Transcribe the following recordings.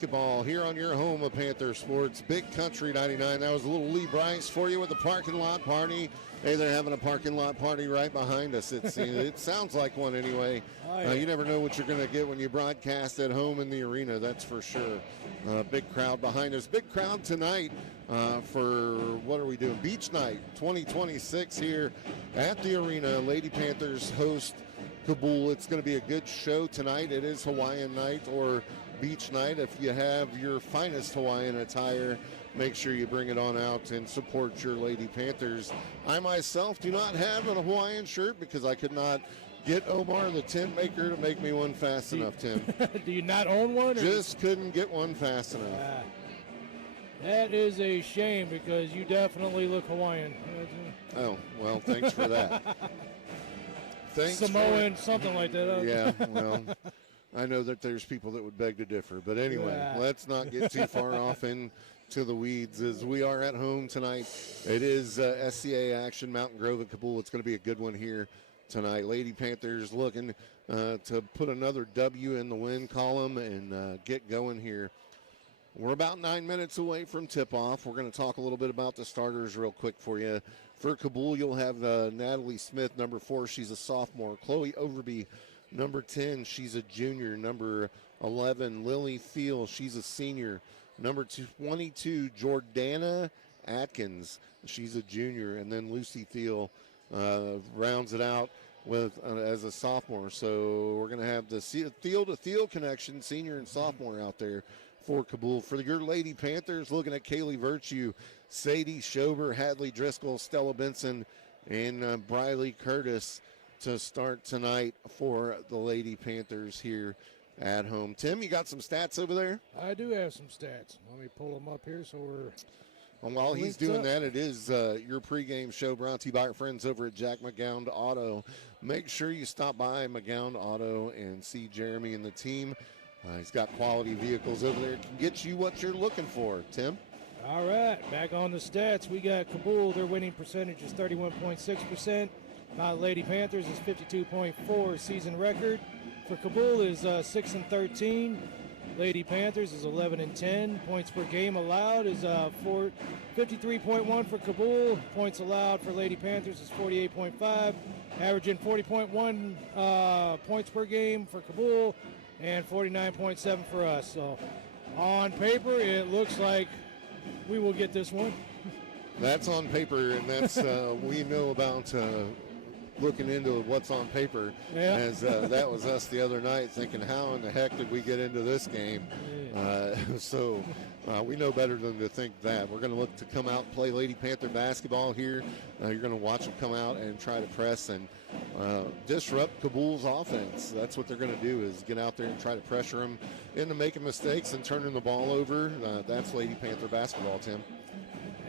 Basketball here on your home of Panther Sports, Big Country 99. That was a little Lee Bryce for you with the parking lot party. Hey, they're having a parking lot party right behind us. It sounds like one anyway. You never know what you're going to get when you broadcast at home in the arena, that's for sure. Big crowd behind us. Big crowd tonight for, what are we doing? Beach Night 2026 here at the arena. Lady Panthers host Cabool. It's going to be a good show tonight. It is Hawaiian night or beach night. If you have your finest Hawaiian attire, make sure you bring it on out and support your Lady Panthers. I myself do not have a Hawaiian shirt because I could not get Omar, the tent maker, to make me one fast enough, Tim. Do you not own one? Just couldn't get one fast enough. That is a shame because you definitely look Hawaiian. Oh, well, thanks for that. Thanks Samoan, something like that. Yeah, well, I know that there's people that would beg to differ. But anyway, let's not get too far off into the weeds as we are at home tonight. It is SCA action, Mountain Grove and Cabool. It's going to be a good one here tonight. Lady Panthers looking to put another W in the win column and get going here. We're about 9 minutes away from tip-off. We're going to talk a little bit about the starters real quick for you. For Cabool, you'll have Natalie Smith, number 4. She's a sophomore. Chloe Overby, number 10. She's a junior. Number 11, Lily Thiel. She's a senior. Number 22, Jordana Atkins. She's a junior. And then Lucy Thiel rounds it out with as a sophomore. So we're going to have the Thiel to Thiel connection, senior and sophomore out there for Cabool. For your Lady Panthers, looking at Kaylee Virtue, Sadie Schober, Hadley Driscoll, Stella Benson, and Briley Curtis to start tonight for the Lady Panthers here at home. Tim, you got some stats over there? I do have some stats. Let me pull them up here so we're... And while he's doing that, it is your pregame show brought to you by our friends over at Jack McGowan Auto. Make sure you stop by McGowan Auto and see Jeremy and the team. He's got quality vehicles over there. Can get you what you're looking for. Tim? All right, back on the stats. We got Cabool. Their winning percentage is 31.6%. Lady Panthers is 52.4 season record. For Cabool is 6-13. Lady Panthers is 11-10. Points per game allowed is 53.1 for Cabool. Points allowed for Lady Panthers is 48.5. Averaging 40.1 points per game for Cabool and 49.7 for us. So on paper, it looks like we will get this one. That's on paper, and that's we know about looking into what's on paper. Yeah. As that was us the other night thinking, how in the heck did we get into this game? So we know better than to think that. We're going to look to come out and play Lady Panther basketball here. You're going to watch them come out and try to press and disrupt Cabool's offense. That's what they're going to do, is get out there and try to pressure them into making mistakes and turning the ball over. That's Lady Panther basketball, Tim.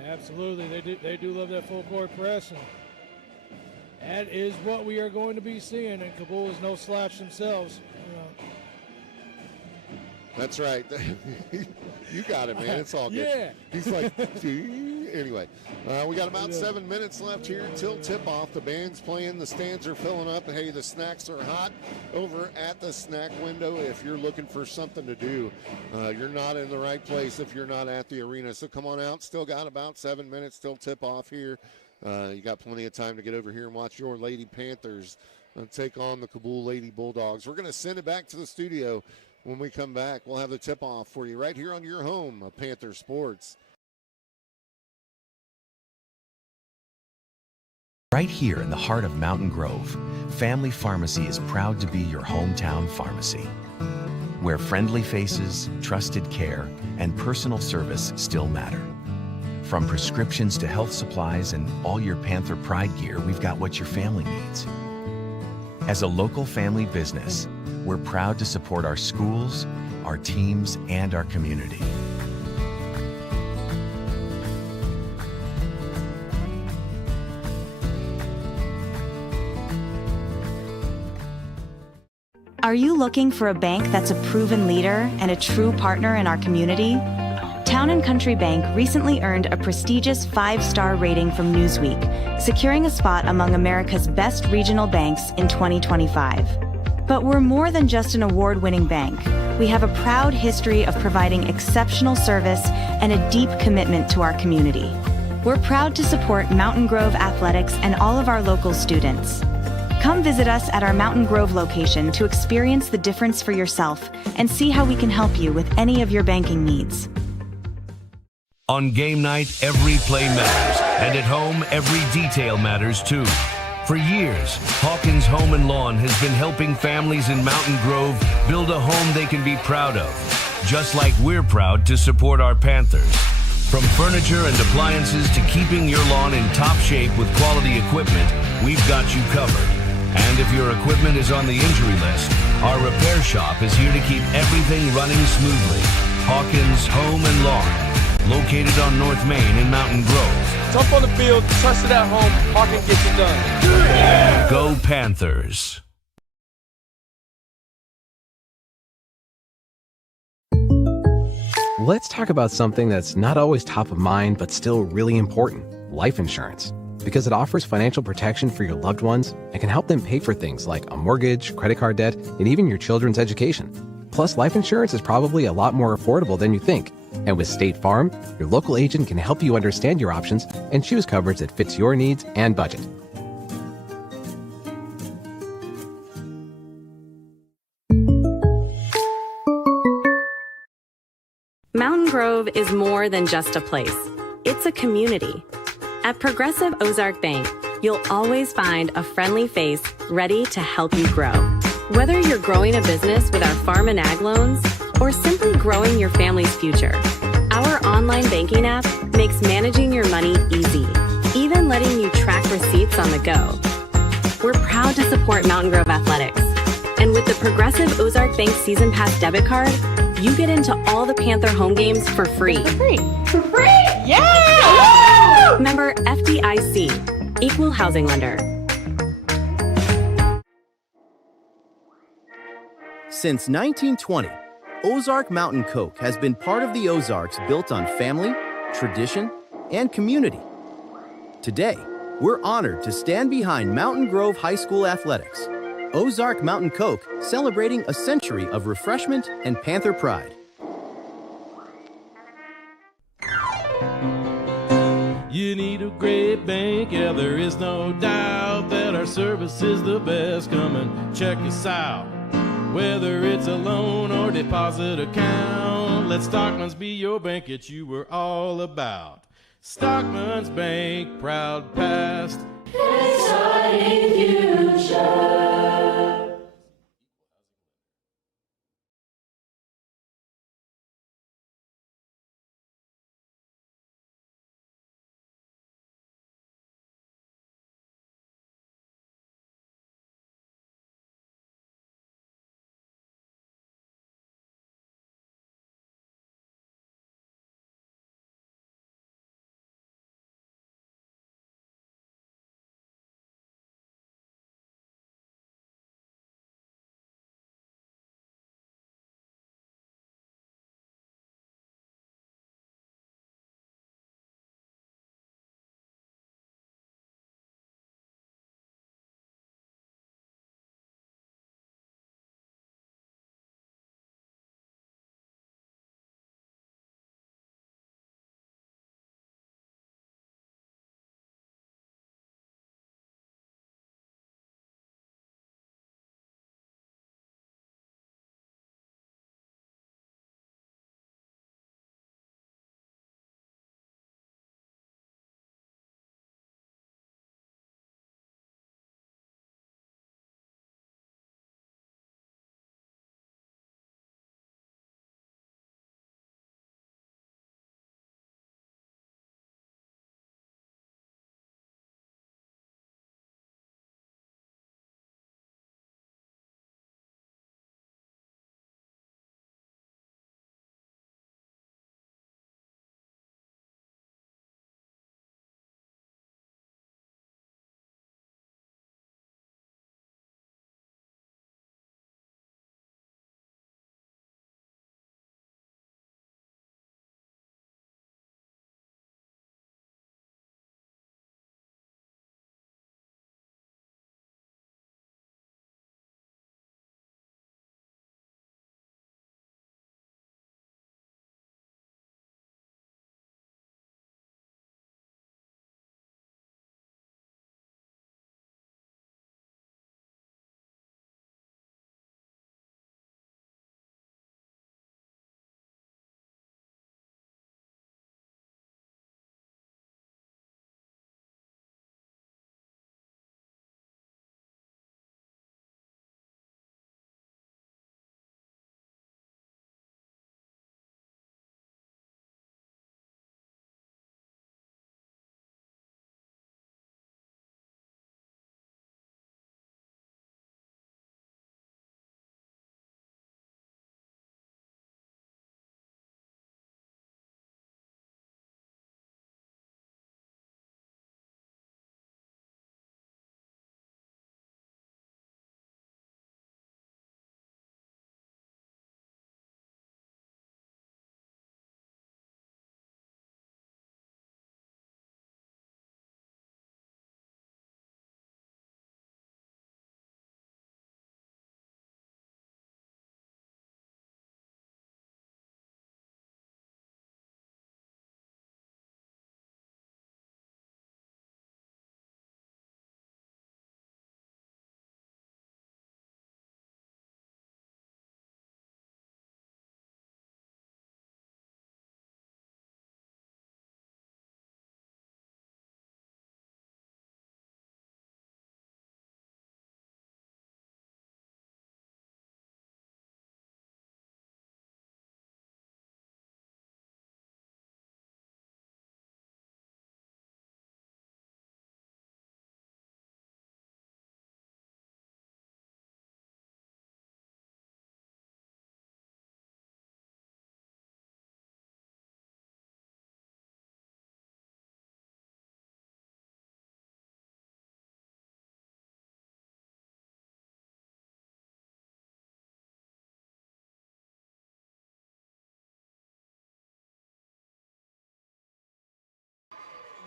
Absolutely. They do love that full court press, and that is what we are going to be seeing, and Cabool is no slouch themselves. That's right. You got it, man. It's all good. Yeah. He's like, anyway, we got about 7 minutes left here until tip-off. The band's playing. The stands are filling up. Hey, the snacks are hot over at the snack window. If you're looking for something to do, you're not in the right place if you're not at the arena. So come on out. Still got about 7 minutes till tip-off here. You got plenty of time to get over here and watch your Lady Panthers take on the Cabool Lady Bulldogs. We're going to send it back to the studio. When we come back, we'll have the tip-off for you right here on your home of Panther Sports. Right here in the heart of Mountain Grove, Family Pharmacy is proud to be your hometown pharmacy, where friendly faces, trusted care, and personal service still matter. From prescriptions to health supplies and all your Panther Pride gear, we've got what your family needs. As a local family business, we're proud to support our schools, our teams, and our community. Are you looking for a bank that's a proven leader and a true partner in our community? Town & Country Bank recently earned a prestigious 5-star rating from Newsweek, securing a spot among America's best regional banks in 2025. But we're more than just an award-winning bank. We have a proud history of providing exceptional service and a deep commitment to our community. We're proud to support Mountain Grove Athletics and all of our local students. Come visit us at our Mountain Grove location to experience the difference for yourself and see how we can help you with any of your banking needs. On game night, every play matters, and at home, every detail matters too. For years, Hawkins Home and Lawn has been helping families in Mountain Grove build a home they can be proud of, just like we're proud to support our Panthers. From furniture and appliances to keeping your lawn in top shape with quality equipment, we've got you covered. And if your equipment is on the injury list, our repair shop is here to keep everything running smoothly. Hawkins Home and Lawn, located on North Main in Mountain Grove. Tough on the field, trusted at home, Hawkins gets it done. Yeah! Go Panthers. Let's talk about something that's not always top of mind, but still really important: life insurance. Because it offers financial protection for your loved ones and can help them pay for things like a mortgage, credit card debt, and even your children's education. Plus, life insurance is probably a lot more affordable than you think. And with State Farm, your local agent can help you understand your options and choose coverage that fits your needs and budget. Mountain Grove is more than just a place. It's a community. At Progressive Ozark Bank, you'll always find a friendly face ready to help you grow. Whether you're growing a business with our farm and ag loans or simply growing your family's future, our online banking app makes managing your money easy, even letting you track receipts on the go. We're proud to support Mountain Grove Athletics. And with the Progressive Ozark Bank Season Pass debit card, you get into all the Panther home games for free. For free? For free? Yeah! Member FDIC, Equal Housing Lender. Since 1920, Ozark Mountain Coke has been part of the Ozarks built on family, tradition, and community. Today, we're honored to stand behind Mountain Grove High School athletics. Ozark Mountain Coke, celebrating a century of refreshment and Panther pride. You need a great bank, yeah, there is no doubt that our service is the best. Come and check us out. Whether it's a loan or deposit account, let Stockman's be your bank that you were all about. Stockman's Bank, proud past, exciting future.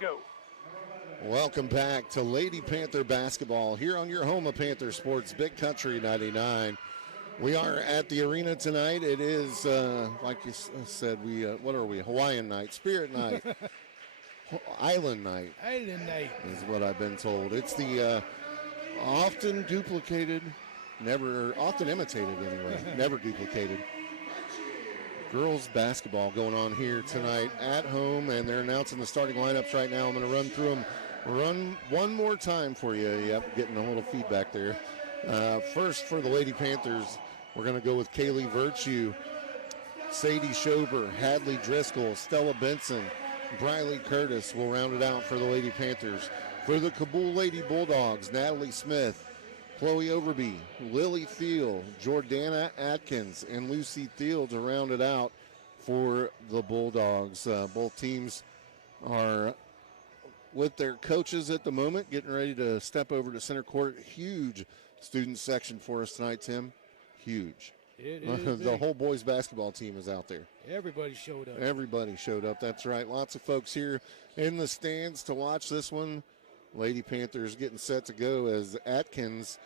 go. Welcome back to Lady Panther basketball here on your home of Panther Sports, Big Country 99. We are at the arena tonight. It is, like you said, what are we? Hawaiian night, Spirit night, Island night. Island night is what I've been told. It's the often duplicated, often imitated anyway, never duplicated girls basketball going on here tonight at home, and they're announcing the starting lineups right now. I'm going to run through them. Run one more time for you. Yep, getting a little feedback there. First for the Lady Panthers, we're going to go with Kaylee Virtue, Sadie Schober, Hadley Driscoll, Stella Benson, Briley Curtis will round it out for the Lady Panthers. For the Cabool Lady Bulldogs, Natalie Smith, Chloe Overby, Lily Thiel, Jordana Atkins, and Lucy Thiel to round it out for the Bulldogs. Both teams are with their coaches at the moment, getting ready to step over to center court. Huge student section for us tonight, Tim. Huge. It is the whole boys basketball team is out there. Everybody showed up. Everybody showed up. That's right. Lots of folks here in the stands to watch this one. Lady Panthers getting set to go as Atkins,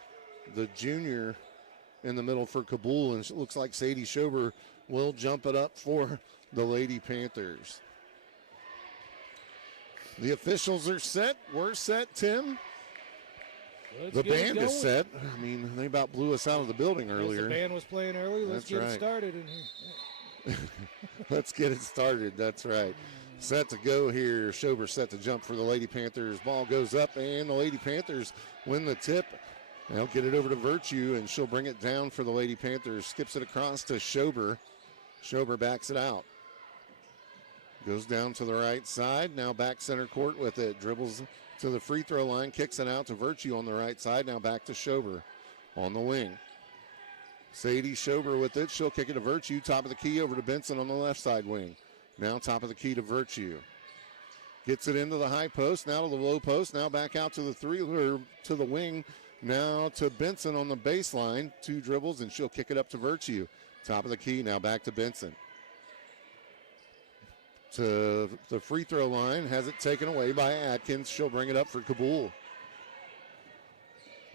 the junior, in the middle for Cabool, and it looks like Sadie Schober will jump it up for the Lady Panthers. The officials are set. We're set, Tim. The band is set. I mean, they about blew us out of the building earlier. The band was playing early. Let's get it started in here. Let's get it started. That's right. Set to go here. Schober set to jump for the Lady Panthers. Ball goes up, and the Lady Panthers win the tip. They'll get it over to Virtue, and she'll bring it down for the Lady Panthers. Skips it across to Schober. Schober backs it out. Goes down to the right side. Now back center court with it. Dribbles to the free throw line. Kicks it out to Virtue on the right side. Now back to Schober on the wing. Sadie Schober with it. She'll kick it to Virtue. Top of the key over to Benson on the left side wing. Now top of the key to Virtue. Gets it into the high post. Now to the low post. Now back out to the to the wing. Now to Benson on the baseline. 2 dribbles, and she'll kick it up to Virtue. Top of the key. Now back to Benson. To the free throw line. Has it taken away by Atkins. She'll bring it up for Cabool.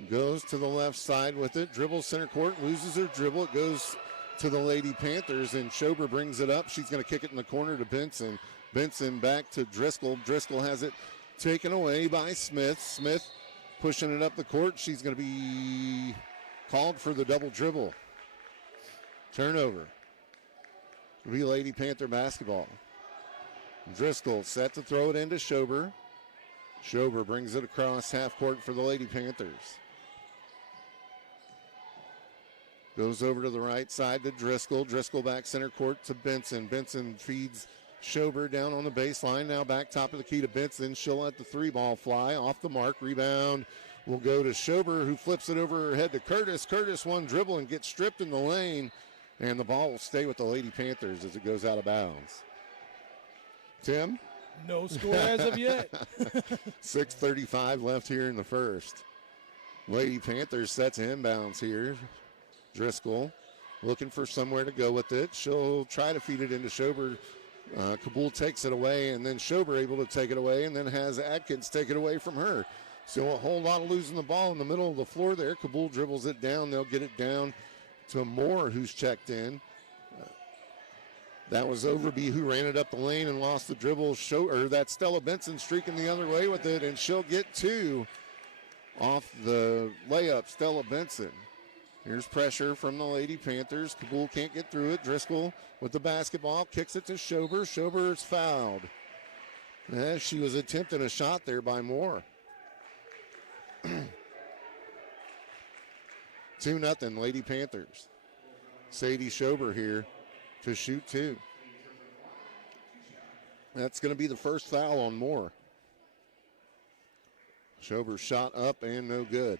Goes to the left side with it. Dribbles center court. Loses her dribble. It goes to the Lady Panthers, and Schober brings it up. She's going to kick it in the corner to Benson. Benson back to Driscoll. Driscoll has it taken away by Smith. Smith pushing it up the court. She's going to be called for the double dribble. Turnover. It'll be Lady Panther basketball. Driscoll set to throw it into Schober. Schober brings it across half court for the Lady Panthers. Goes over to the right side to Driscoll. Driscoll back center court to Benson. Benson feeds Schober down on the baseline. Now back top of the key to Benson. She'll let the 3-ball fly off the mark. Rebound will go to Schober, who flips it over her head to Curtis. Curtis one dribble and gets stripped in the lane. And the ball will stay with the Lady Panthers as it goes out of bounds. Tim? No score as of yet. 6:35 left here in the first. Lady Panthers set to inbounds here. Driscoll looking for somewhere to go with it. She'll try to feed it into Schober. Cabool takes it away, and then Schober able to take it away, and then has Atkins take it away from her. So a whole lot of losing the ball in the middle of the floor there. Cabool dribbles it down. They'll get it down to Moore, who's checked in. That was Overby who ran it up the lane and lost the dribble. That's Stella Benson streaking the other way with it, and she'll get 2 off the layup. Stella Benson. Here's pressure from the Lady Panthers. Cabool can't get through it. Driscoll with the basketball, kicks it to Schober. Schober's fouled. As she was attempting a shot there by Moore. 2-0 Lady Panthers. Sadie Schober here to shoot 2. That's going to be the first foul on Moore. Schober shot up and no good.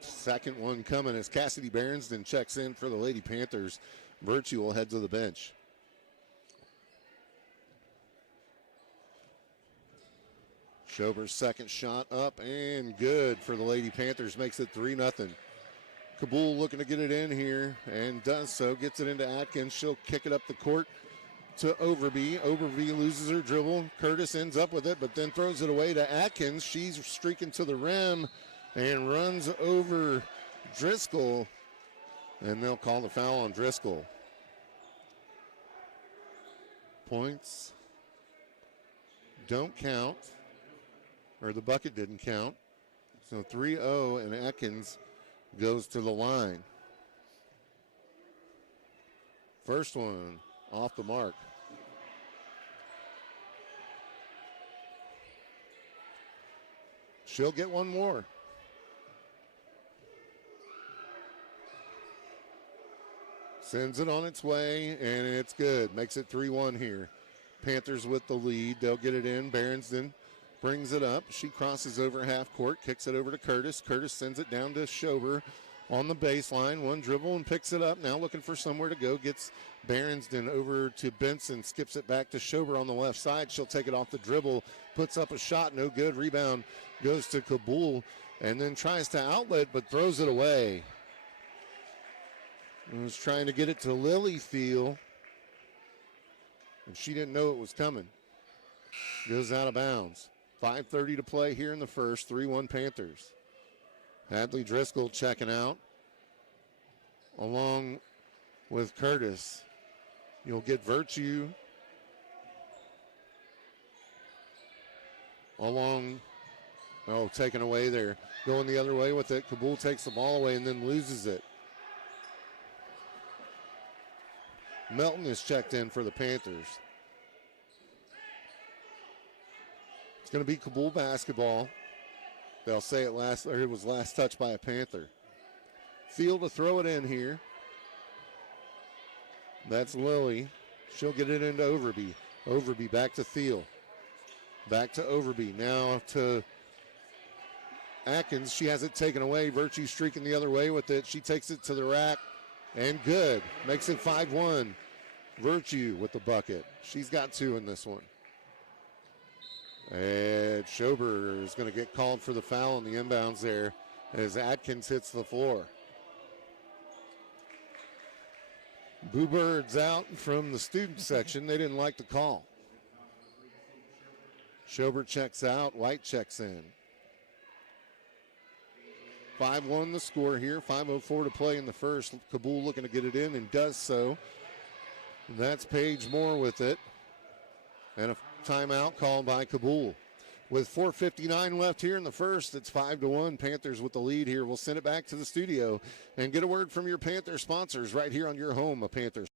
Second one coming as Cassidy Berensden checks in for the Lady Panthers. Virtue will head to the bench. Schober's second shot up and good for the Lady Panthers. Makes it 3-0. Cabool looking to get it in here and does so. Gets it into Atkins. She'll kick it up the court to Overby. Overby loses her dribble. Curtis ends up with it, but then throws it away to Atkins. She's streaking to the rim and runs over Driscoll, and they'll call the foul on Driscoll. Points don't count, or the bucket didn't count. So 3-0, and Atkins goes to the line. First one off the mark. She'll get one more. Sends it on its way, and it's good. Makes it 3-1 here. Panthers with the lead. They'll get it in. Berensden brings it up. She crosses over half court, kicks it over to Curtis. Curtis sends it down to Schober on the baseline. One dribble and picks it up. Now looking for somewhere to go. Gets Berensden over to Benson. Skips it back to Schober on the left side. She'll take it off the dribble. Puts up a shot. No good. Rebound goes to Cabool. And then tries to outlet but throws it away. And was trying to get it to Lily Thiel. And she didn't know it was coming. Goes out of bounds. 5:30 to play here in the first. 3-1 Panthers. Hadley Driscoll checking out along with Curtis. You'll get Virtue along. Oh, taken away there. Going the other way with it. Cabool takes the ball away and then loses it. Melton is checked in for the Panthers. It's going to be Cabool basketball. They'll say it was last touched by a Panther. Field to throw it in here. That's Lily. She'll get it into Overby. Overby back to Thiel. Back to Overby. Now to Atkins. She has it taken away. Virtue streaking the other way with it. She takes it to the rack. And good. Makes it 5-1. Virtue with the bucket. She's got two in this one. And Schober is going to get called for the foul on the inbounds there as Atkins hits the floor. Boo Birds out from the student section. They didn't like the call. Schober checks out. White checks in. 5-1 the score here. 5:04 to play in the first. Cabool looking to get it in and does so. That's Paige Moore with it. And a timeout called by Cabool. With 4:59 left here in the first, it's 5-1. Panthers with the lead here. We'll send it back to the studio and get a word from your Panther sponsors right here on your home of Panthers.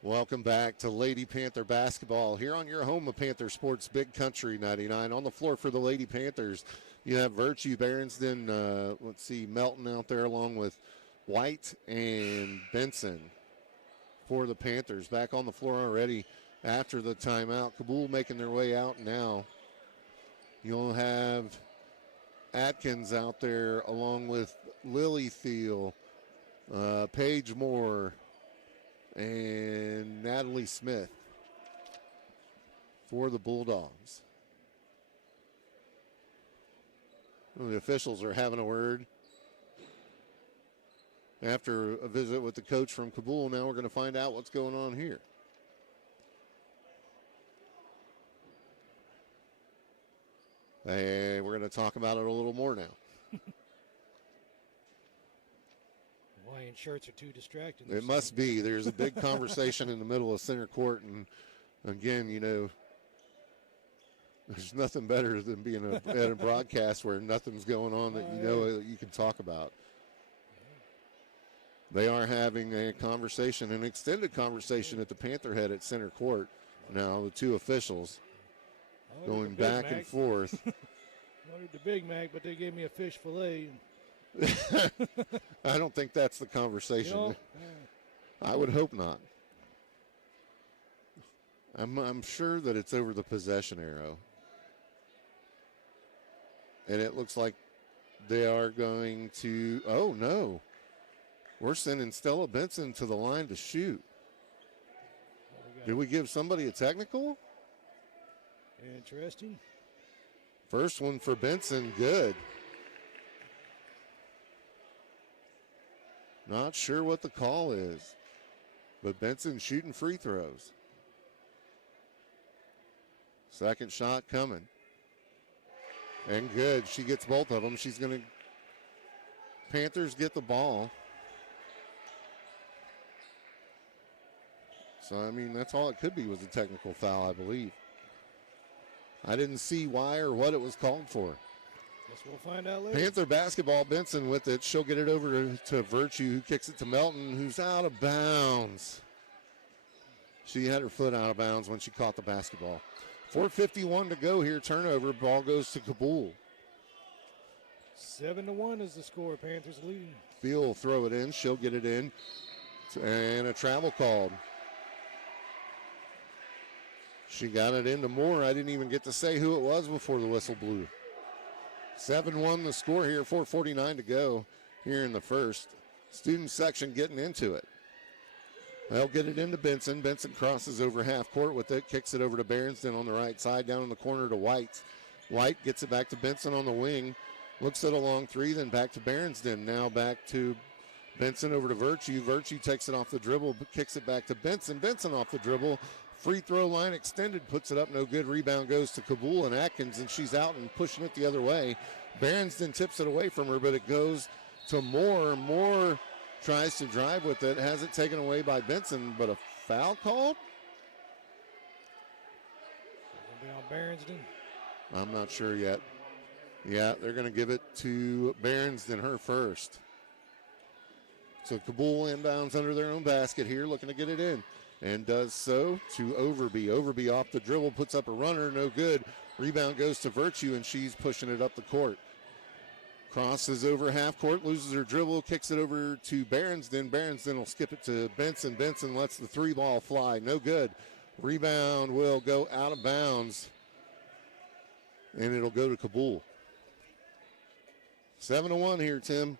Welcome back to Lady Panther basketball here on your home of Panther Sports, Big Country 99. On the floor for the Lady Panthers, you have Virtue, Berensden, Melton out there along with White and Benson for the Panthers. Back on the floor already after the timeout. Cabool making their way out now. You'll have Atkins out there along with Lily Thiel, Paige Moore, and Natalie Smith for the Bulldogs. Well, the officials are having a word after a visit with the coach from Cabool. Now we're going to find out what's going on here. And we're going to talk about it a little more now. Hawaiian shirts are too distracting. It must be. There's a big conversation in the middle of center court, and again, you know, there's nothing better than being at a broadcast where nothing's going on that you know that you can talk about. They are having a conversation, an extended conversation at the Panther head at center court. Now the two officials going back and forth. Ordered the Big Mac, but they gave me a fish fillet. I don't think that's the conversation. You know, I would hope not. I'm sure that it's over the possession arrow. And it looks like they are going to, oh no. We're sending Stella Benson to the line to shoot. Did we give somebody a technical? Interesting. First one for Benson, good. Not sure what the call is, but Benson shooting free throws. Second shot coming. And good. She gets both of them. She's going to. Panthers get the ball. So, I mean, that's all it could be was a technical foul, I believe. I didn't see why or what it was called for. Guess we'll find out later. Panther basketball, Benson with it. She'll get it over to Virtue, who kicks it to Melton, who's out of bounds. She had her foot out of bounds when she caught the basketball. 4:51 to go here. Turnover. Ball goes to Cabool. 7-1 is the score. Panthers leading. Field will throw it in. She'll get it in. And a travel called. She got it into Moore. I didn't even get to say who it was before the whistle blew. 7-1 the score here. 4:49 to go here in the first. Student section getting into it. They'll get it into Benson. Benson crosses over half court with it. Kicks it over to Berensden on the right side. Down in the corner to White. White gets it back to Benson on the wing. Looks at a long three. Then back to Berensden. Now back to Benson over to Virtue. Virtue takes it off the dribble. Kicks it back to Benson. Benson off the dribble. Free throw line extended. Puts it up. No good. Rebound goes to Cabool and Atkins. And she's out and pushing it the other way. Berensden tips it away from her. But it goes to Moore. Moore tries to drive with it, has it taken away by Benson, but a foul called? Be on Berensden. I'm not sure yet. Yeah, they're going to give it to Berensden, her first. So Cabool inbounds under their own basket here, looking to get it in, and does so to Overby. Overby off the dribble, puts up a runner, no good. Rebound goes to Virtue, and she's pushing it up the court. Crosses over half court, loses her dribble, kicks it over to Berensden. Berensden will skip it to Benson. Benson lets the three ball fly, no good. Rebound will go out of bounds, and it'll go to Cabool. 7-1 here, Tim.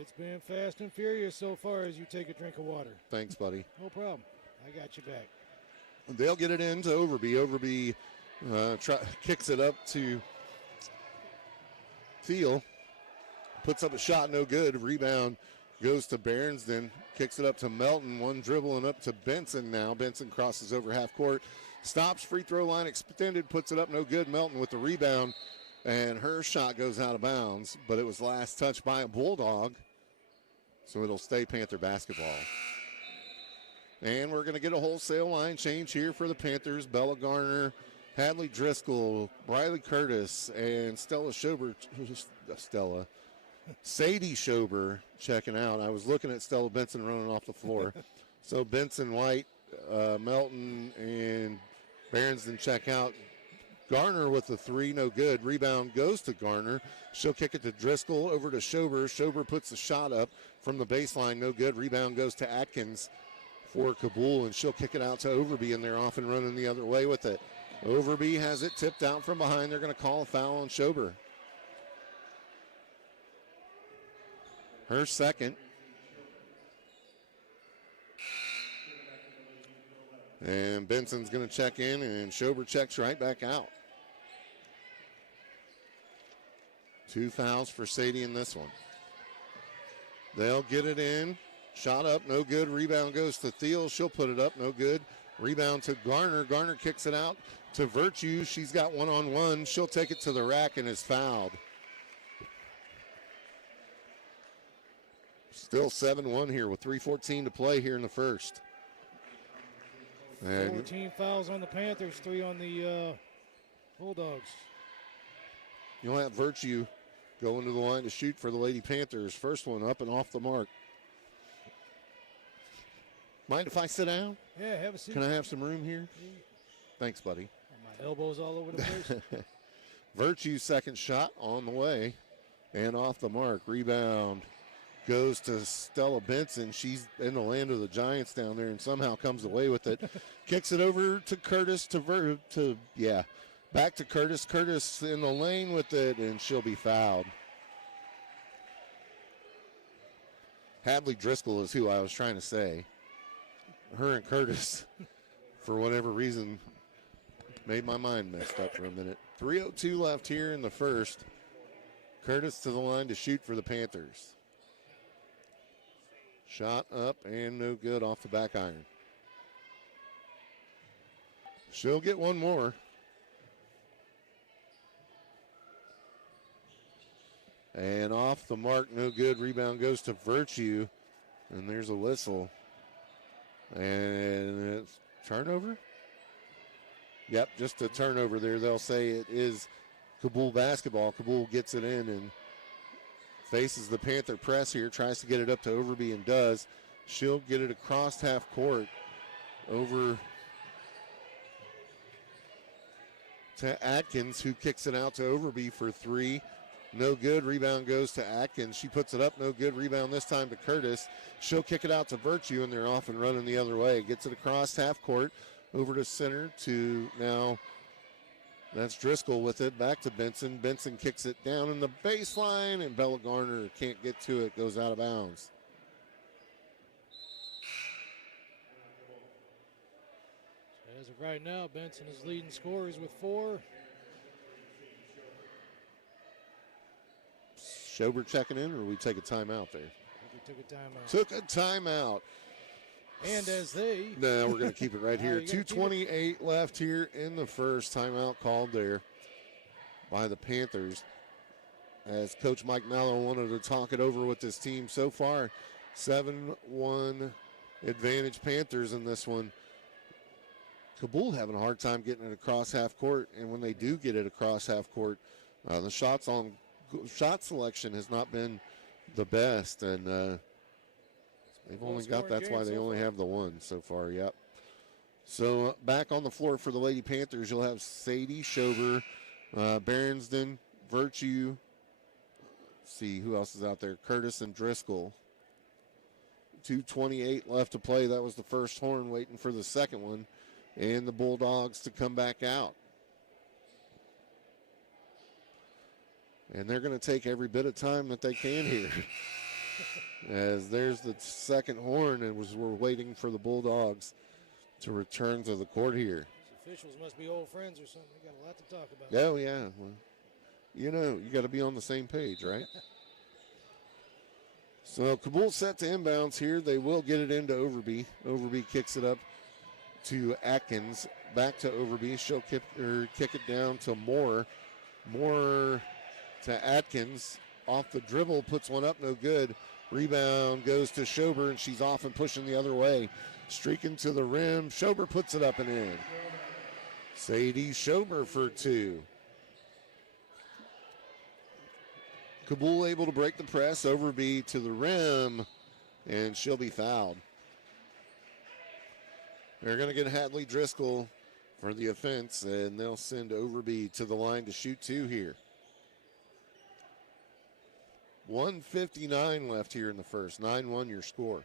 It's been fast and furious so far as you take a drink of water. Thanks, buddy. No problem. I got you back. They'll get it into Overby. Overby kicks it up to Thiel, puts up a shot, no good. Rebound goes to Berensden, kicks it up to Melton. One dribble and up to Benson now. Benson crosses over half court, stops, free throw line extended, puts it up, no good. Melton with the rebound, and her shot goes out of bounds, but it was last touched by a Bulldog, so it'll stay Panther basketball. And we're going to get a wholesale line change here for the Panthers. Bella Garner, Hadley Driscoll, Briley Curtis, and Sadie Schober checking out. I was looking at Stella Benson running off the floor. So Benson, White, Melton, and Berensden check out. Garner with the three, no good. Rebound goes to Garner. She'll kick it to Driscoll, over to Schober. Schober puts the shot up from the baseline, no good. Rebound goes to Atkins for Cabool, and she'll kick it out to Overby, and they're off and running the other way with it. Overby has it tipped out from behind. They're going to call a foul on Schober. Her second. And Benson's going to check in, and Schober checks right back out. 2 fouls for Sadie in this one. They'll get it in. Shot up, no good. Rebound goes to Thiel. She'll put it up, no good. Rebound to Garner. Garner kicks it out to Virtue. She's got one-on-one. She'll take it to the rack and is fouled. Still 7-1 here with 3:14 to play here in the first. And 14 fouls on the Panthers, 3 on the Bulldogs. you'll have Virtue going to the line to shoot for the Lady Panthers. First one up and off the mark. Mind if I sit down? Yeah, have a seat. Can I have some room here? Thanks, buddy. My elbows all over the place. Virtue's second shot on the way. And off the mark, rebound goes to Stella Benson. She's in the land of the Giants down there and somehow comes away with it. Kicks it over to Curtis back to Curtis. Curtis in the lane with it, and she'll be fouled. Hadley Driscoll is who I was trying to say. Her and Curtis, for whatever reason, made my mind messed up for a minute. 3:02 left here in the first. Curtis to the line to shoot for the Panthers. Shot up and no good off the back iron. She'll get one more. And off the mark, no good. Rebound goes to Virtue. And there's a whistle. And it's turnover? Yep, just a turnover there. They'll say it is Cabool basketball. Cabool gets it in and faces the Panther press here. Tries to get it up to Overby and does. She'll get it across half court over to Atkins, who kicks it out to Overby for three. No good. Rebound goes to Atkins. She puts it up. No good. Rebound this time to Curtis. She'll kick it out to Virtue, and they're off and running the other way. Gets it across half court over to center to now. That's Driscoll with it. Back to Benson. Benson kicks it down in the baseline, and Bella Garner can't get to it. Goes out of bounds. As of right now, Benson is leading scorers with 4. Schober checking in, or we take a timeout there? We took a timeout. Took a timeout. And as they... No, we're going to keep it right here. 2:28 left here in the first. Timeout called there by the Panthers. As Coach Mike Mallow wanted to talk it over with his team. So far, 7-1 advantage Panthers in this one. Cabool having a hard time getting it across half court, and when they do get it across half court, the shot selection has not been the best, and they've only got, that's why they only have the one so far, yep. So back on the floor for the Lady Panthers, you'll have Sadie, Schober, Berensden, Virtue, let's see who else is out there, Curtis and Driscoll. 2:28 left to play. That was the first horn, waiting for the second one, and the Bulldogs to come back out. And they're going to take every bit of time that they can here. As there's the second horn, and we're waiting for the Bulldogs to return to the court here. These officials must be old friends or something. They got a lot to talk about. Oh, yeah. Well, you know, you got to be on the same page, right? So Cabool set to inbounds here. They will get it into Overby. Overby kicks it up to Atkins. Back to Overby. She'll kick it down to Moore. Moore to Atkins. Off the dribble, puts one up, no good. Rebound goes to Schober, and she's off and pushing the other way. Streaking to the rim. Schober puts it up and in. Sadie Schober for 2. Cabool able to break the press. Overby to the rim, and she'll be fouled. They're going to get Hadley Driscoll for the offense, and they'll send Overby to the line to shoot 2 here. 1:59 left here in the first. 9-1 your score.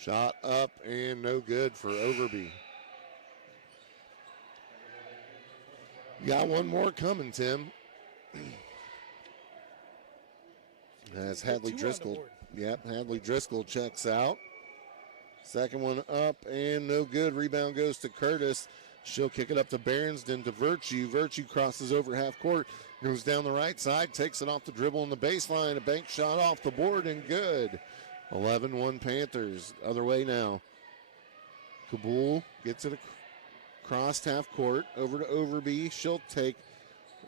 Shot up and no good for Overby. You got one more coming, Tim. As Hadley Driscoll. Yep, Hadley Driscoll checks out. Second one up and no good. Rebound goes to Curtis. She'll kick it up to Berensden to Virtue. Virtue crosses over half court. Goes down the right side, takes it off the dribble in the baseline. A bank shot off the board and good. 11-1 Panthers. Other way now. Cabool gets it across half court over to Overby. She'll take,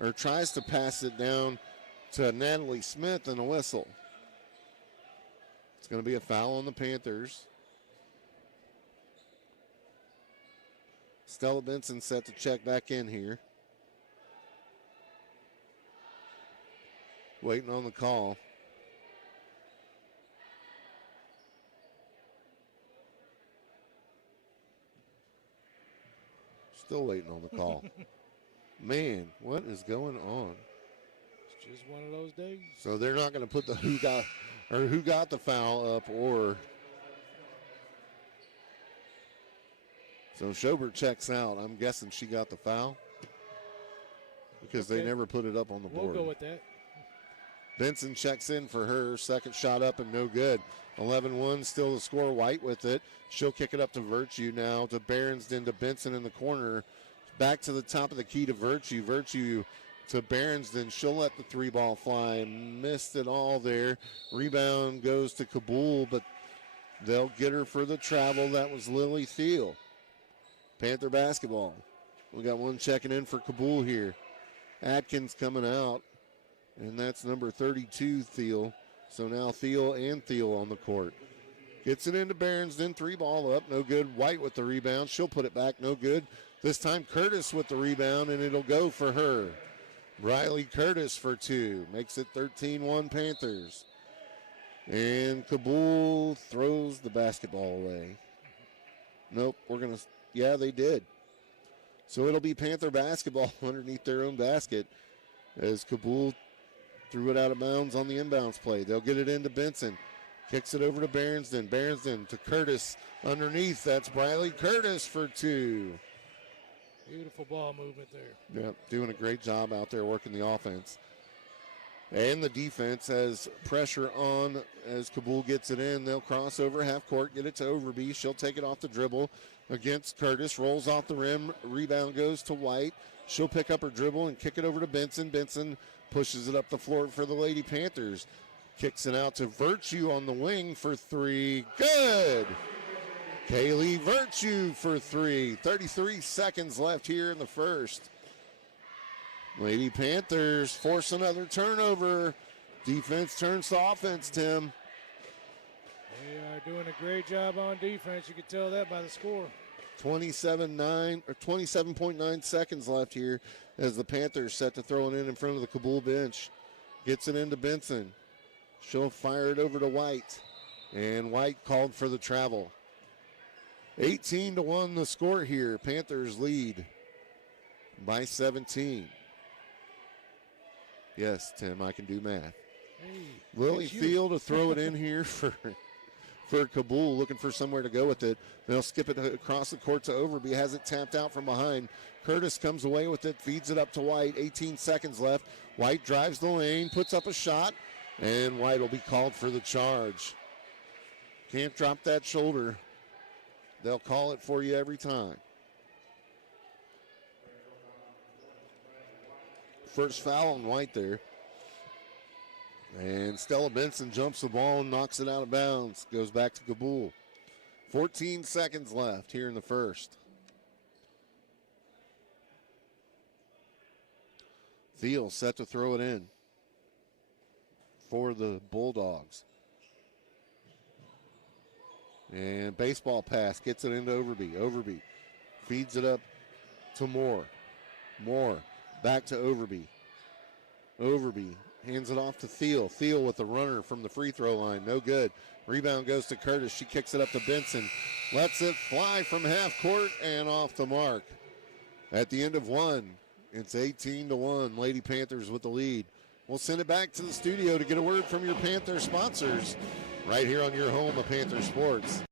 or tries to pass it down to Natalie Smith, and a whistle. It's going to be a foul on the Panthers. Stella Benson set to check back in here. Waiting on the call. Still waiting on the call. Man, what is going on? It's just one of those days. So they're not going to put the who got the foul up, or so Schober checks out. I'm guessing she got the foul because they never put it up on the board. We'll go with that. Benson checks in for her. Second shot up and no good. 11-1, still the score. White with it. She'll kick it up to Virtue now, to Berensden, to Benson in the corner. Back to the top of the key to Virtue. Virtue to Berensden. She'll let the three ball fly. Missed it all there. Rebound goes to Cabool, but they'll get her for the travel. That was Lily Thiel. Panther basketball. We got one checking in for Cabool here. Atkins coming out, and that's number 32, Thiel. So now Thiel and Thiel on the court. Gets it into Berensden. Three ball up. No good. White with the rebound. She'll put it back. No good. This time Curtis with the rebound, and it'll go for her. Riley Curtis for two. Makes it 13-1 Panthers. And Cabool throws the basketball away. Nope, yeah, they did. So it'll be Panther basketball underneath their own basket as Cabool threw it out of bounds on the inbounds play. They'll get it into Benson. Kicks it over to Berensden. Berensden to Curtis underneath. That's Riley Curtis for two. Beautiful ball movement there. Yep, doing a great job out there working the offense. And the defense has pressure on as Cabool gets it in. They'll cross over half court, get it to Overby. She'll take it off the dribble against Curtis. Rolls off the rim. Rebound goes to White. She'll pick up her dribble and kick it over to Benson. Benson pushes it up the floor for the Lady Panthers. Kicks it out to Virtue on the wing for three. Good! Kaylee Virtue for three. 33 seconds left here in the first. Lady Panthers force another turnover. Defense turns to offense, Tim. They are doing a great job on defense. You can tell that by the score. 27.9 seconds left here as the Panthers set to throw it in front of the Cabool bench. Gets it into Benson. She'll fire it over to White. And White called for the travel. 18-1 the score here. Panthers lead by 17. Yes, Tim, I can do math. Hey, Lily Field to throw it in here for Cabool, looking for somewhere to go with it. They'll skip it across the court to Overby. Has it tapped out from behind. Curtis comes away with it, feeds it up to White. 18 seconds left. White drives the lane, puts up a shot, and White will be called for the charge. Can't drop that shoulder. They'll call it for you every time. First foul on White there. And Stella Benson jumps the ball and knocks it out of bounds. Goes back to Cabool. 14 seconds left here in the first. Thiel set to throw it in for the Bulldogs. And baseball pass gets it into Overby. Overby feeds it up to Moore. Moore back to Overby. Overby hands it off to Thiel. Thiel with the runner from the free throw line. No good. Rebound goes to Curtis. She kicks it up to Benson. Lets it fly from half court and off the mark. At the end of one, it's 18-1. Lady Panthers with the lead. We'll send it back to the studio to get a word from your Panther sponsors right here on your home of Panther Sports.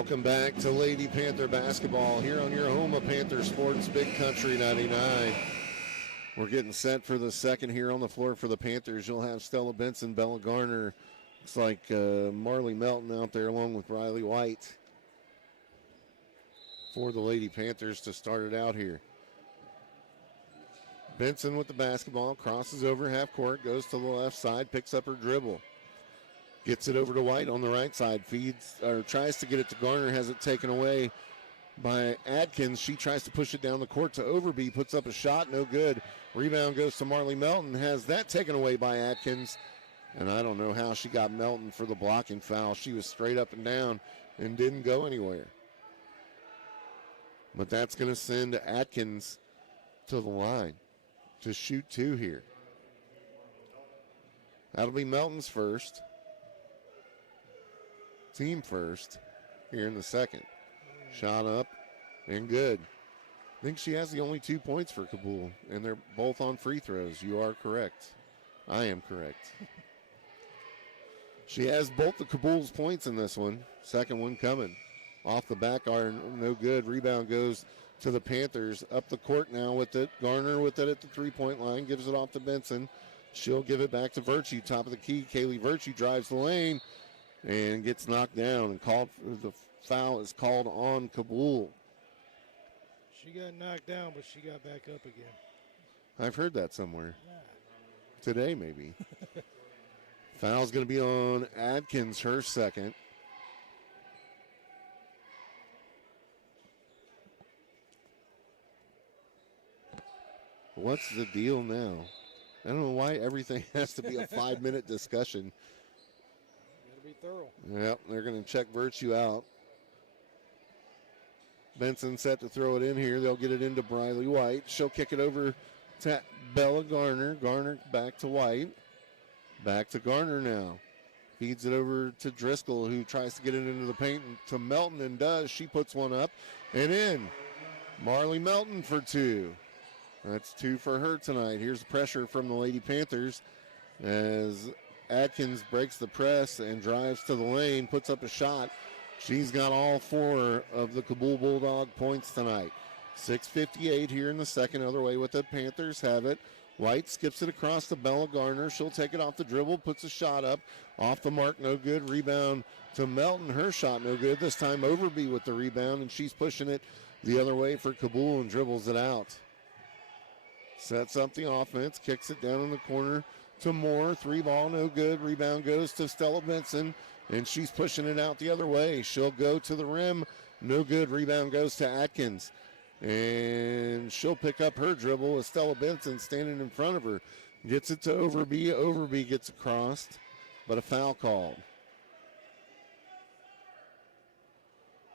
Welcome back to Lady Panther basketball here on your home of Panther Sports, Big Country 99. We're getting set for the second here on the floor for the Panthers. You'll have Stella Benson, Bella Garner. Looks like Marley Melton out there along with Riley White for the Lady Panthers to start it out here. Benson with the basketball, crosses over half court, goes to the left side, picks up her dribble. Gets it over to White on the right side, feeds or tries to get it to Garner, has it taken away by Adkins. She tries to push it down the court to Overby, puts up a shot, no good. Rebound goes to Marley Melton, has that taken away by Adkins. And I don't know how she got Melton for the blocking foul. She was straight up and down and didn't go anywhere. But that's going to send Adkins to the line to shoot two here. That'll be Melton's first. Team first here in the second. Shot up and good. I think she has the only 2 points for Cabool, and they're both on free throws. You are correct. I am correct. She has both the Cabool's points in this one. Second one coming. Off the back iron, no good. Rebound goes to the Panthers. Up the court now with it. Garner with it at the three-point line. Gives it off to Benson. She'll give it back to Virtue. Top of the key. Kaylee Virtue drives the lane and gets knocked down. And the foul is called on Cabool. She got knocked down, but she got back up again. I've heard that somewhere. Today, maybe. Foul's going to be on Adkins, her second. What's the deal now? I don't know why everything has to be a 5-minute discussion. Got to be thorough. Yep, they're going to check Virtue out. Benson set to throw it in here. They'll get it into Briley White. She'll kick it over to Bella Garner. Garner back to White. Back to Garner now. Feeds it over to Driscoll, who tries to get it into the paint to Melton and does. She puts one up and in. Marley Melton for two. That's two for her tonight. Here's the pressure from the Lady Panthers as Adkins breaks the press and drives to the lane, puts up a shot. She's got all four of the Cabool Bulldog points tonight. 6:58 here in the second. Other way with the Panthers have it. White skips it across to Bella Garner. She'll take it off the dribble, puts a shot up. Off the mark, no good. Rebound to Melton. Her shot no good. This time Overby with the rebound, and she's pushing it the other way for Cabool and dribbles it out. Sets up the offense, kicks it down in the corner to Moore. Three ball, no good. Rebound goes to Stella Benson, and she's pushing it out the other way. She'll go to the rim. No good. Rebound goes to Atkins. And she'll pick up her dribble with Stella Benson standing in front of her. Gets it to Overby. Overby gets across, but a foul called.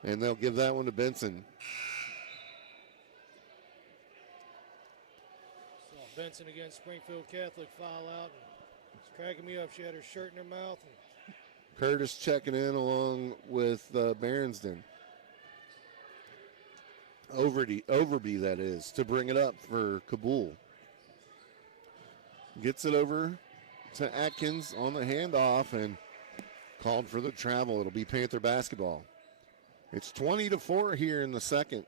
And they'll give that one to Benson. Saw Benson against Springfield Catholic foul out. It's cracking me up. She had her shirt in her mouth. Curtis checking in along with Berensden. Overby, that is, to bring it up for Cabool. Gets it over to Atkins on the handoff and called for the travel. It'll be Panther basketball. It's 20-4 here in the second.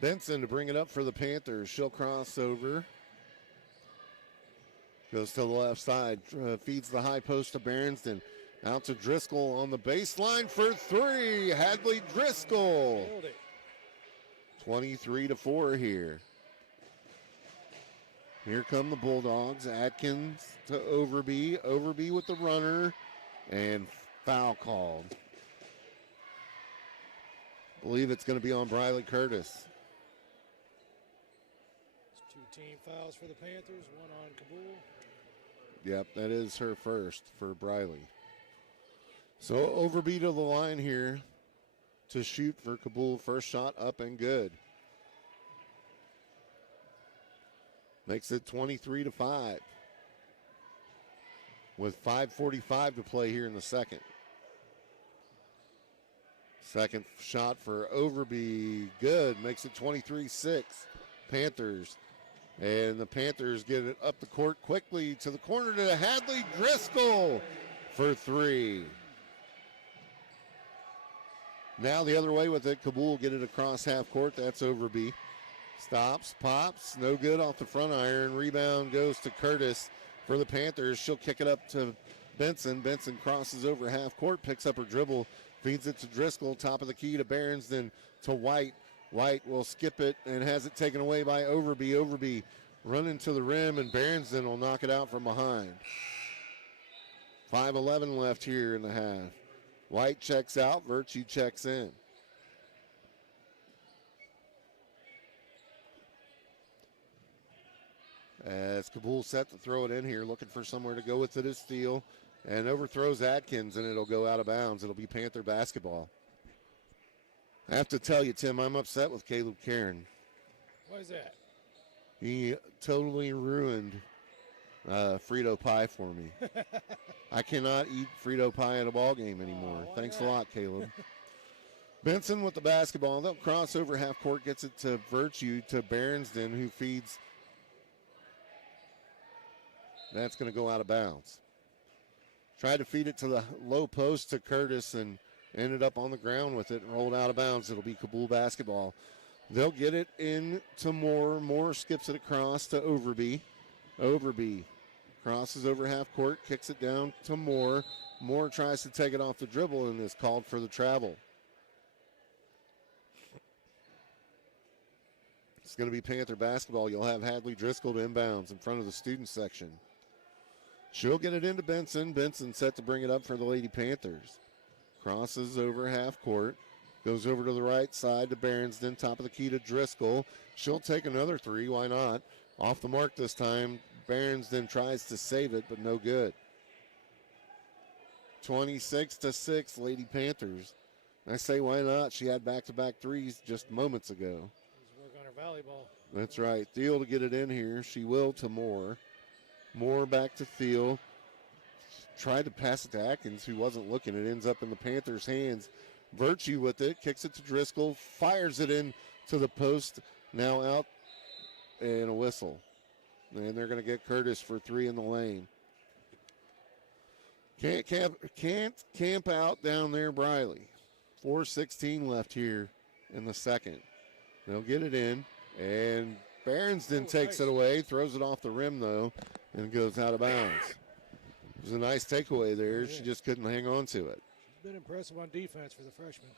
Benson to bring it up for the Panthers. She'll cross over. Goes to the left side. Feeds the high post to Berensden. Out to Driscoll on the baseline for three. Hadley Driscoll. 23-4 here. Here come the Bulldogs. Atkins to Overby. Overby with the runner. And foul called. Believe it's going to be on Briley Curtis. It's two team fouls for the Panthers, one on Cabool. Yep, that is her first for Briley. So Overby to the line here to shoot for Cabool. First shot up and good. Makes it 23-5 with 5:45 to play here in the second. Second shot for Overby, good. Makes it 23-6 Panthers. And the Panthers get it up the court quickly to the corner to Hadley Driscoll for three. Now the other way with it. Cabool get it across half court. That's Overby. Stops, pops, no good off the front iron. Rebound goes to Curtis for the Panthers. She'll kick it up to Benson. Benson crosses over half court, picks up her dribble, feeds it to Driscoll. Top of the key to Behrens, then to White. White will skip it and has it taken away by Overby. Overby running to the rim, and Behrensden will knock it out from behind. 5:11 left here in the half. White checks out, Virtue checks in. As Cabool set to throw it in here, looking for somewhere to go with it is Steele, and overthrows Atkins, and it'll go out of bounds. It'll be Panther basketball. I have to tell you, Tim, I'm upset with Caleb Karen. Why is that? He totally ruined Frito pie for me. I cannot eat Frito pie at a ball game anymore. Thanks a lot, Caleb. Benson with the basketball. They'll cross over half court, gets it to Virtue, to Behrensden, who feeds. That's going to go out of bounds. Tried to feed it to the low post to Curtis and ended up on the ground with it and rolled out of bounds. It'll be Cabool basketball. They'll get it in to Moore. Moore skips it across to Overby. Overby crosses over half court, kicks it down to Moore. Moore tries to take it off the dribble and is called for the travel. It's going to be Panther basketball. You'll have Hadley Driscoll to inbounds in front of the student section. She'll get it into Benson. Benson set to bring it up for the Lady Panthers. Crosses over half court. Goes over to the right side to Behrensden. Top of the key to Driscoll. She'll take another three. Why not? Off the mark this time. Behrensden tries to save it, but no good. 26-6, Lady Panthers. I say why not? She had back-to-back threes just moments ago. Work on her volleyball. That's right. Thiel to get it in here. She will to Moore. Moore back to Thiel. Tried to pass it to Atkins, who wasn't looking. It ends up in the Panthers' hands. Virtue with it. Kicks it to Driscoll. Fires it in to the post. Now out and a whistle. And they're going to get Curtis for three in the lane. Can't camp out down there, Briley. 4:16 left here in the second. They'll get it in. And Behrensden takes it away. Throws it off the rim, though, and goes out of bounds. It was a nice takeaway there. She just couldn't hang on to it. She's been impressive on defense for the freshman.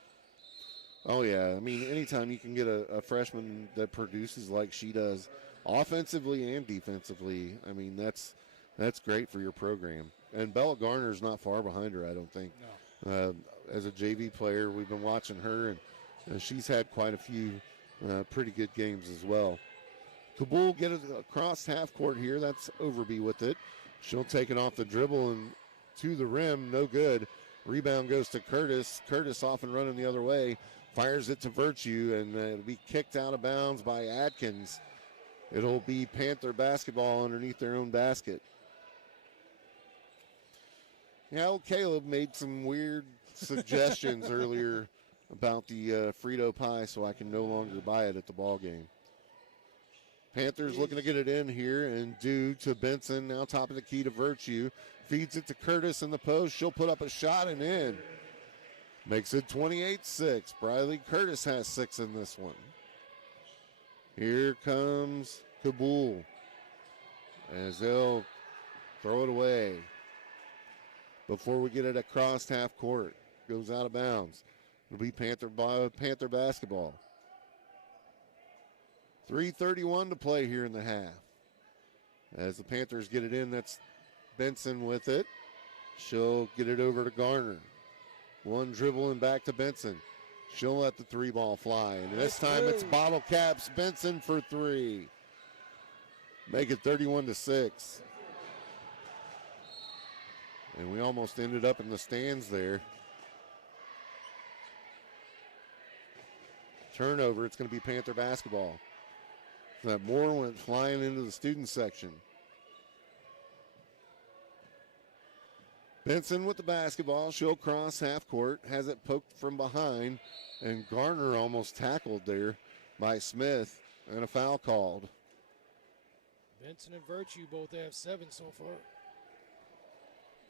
Oh, yeah. I mean, anytime you can get a freshman that produces like she does, offensively and defensively, I mean, that's great for your program. And Bella Garner's not far behind her, I don't think. No. As a JV player, we've been watching her, and she's had quite a few pretty good games as well. Cabool get it across half court here. That's Overby with it. She'll take it off the dribble and to the rim. No good. Rebound goes to Curtis. Curtis off and running the other way. Fires it to Virtue, and it'll be kicked out of bounds by Atkins. It'll be Panther basketball underneath their own basket. Yeah, old Caleb made some weird suggestions earlier about the Frito pie, so I can no longer buy it at the ball game. Panthers looking to get it in here, and due to Benson, now top of the key to Virtue. Feeds it to Curtis in the post. She'll put up a shot and in. Makes it 28-6. Briley Curtis has 6 in this one. Here comes Cabool as they'll throw it away before we get it across half court. Goes out of bounds. It'll be Panther basketball. 3:31 to play here in the half. As the Panthers get it in, that's Benson with it. She'll get it over to Garner. One dribble and back to Benson. She'll let the three ball fly. And this time it's bottle caps. Benson for three. Make it 31-6. And we almost ended up in the stands there. Turnover. It's going to be Panther basketball. That Moore went flying into the student section. Benson with the basketball. She'll cross half court. Has it poked from behind. And Garner almost tackled there by Smith. And a foul called. Benson and Virtue both have 7 so far.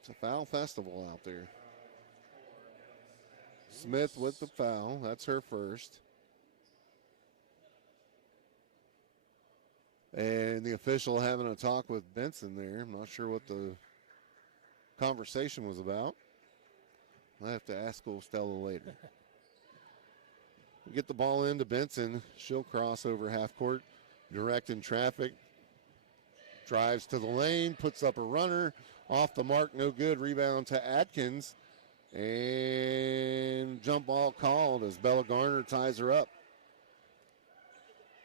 It's a foul festival out there. Smith with the foul. That's her first. And the official having a talk with Benson there. I'm not sure what the conversation was about. I'll have to ask old Stella later. We get the ball into Benson. She'll cross over half court, directing traffic. Drives to the lane, puts up a runner. Off the mark, no good. Rebound to Atkins. And jump ball called as Bella Garner ties her up.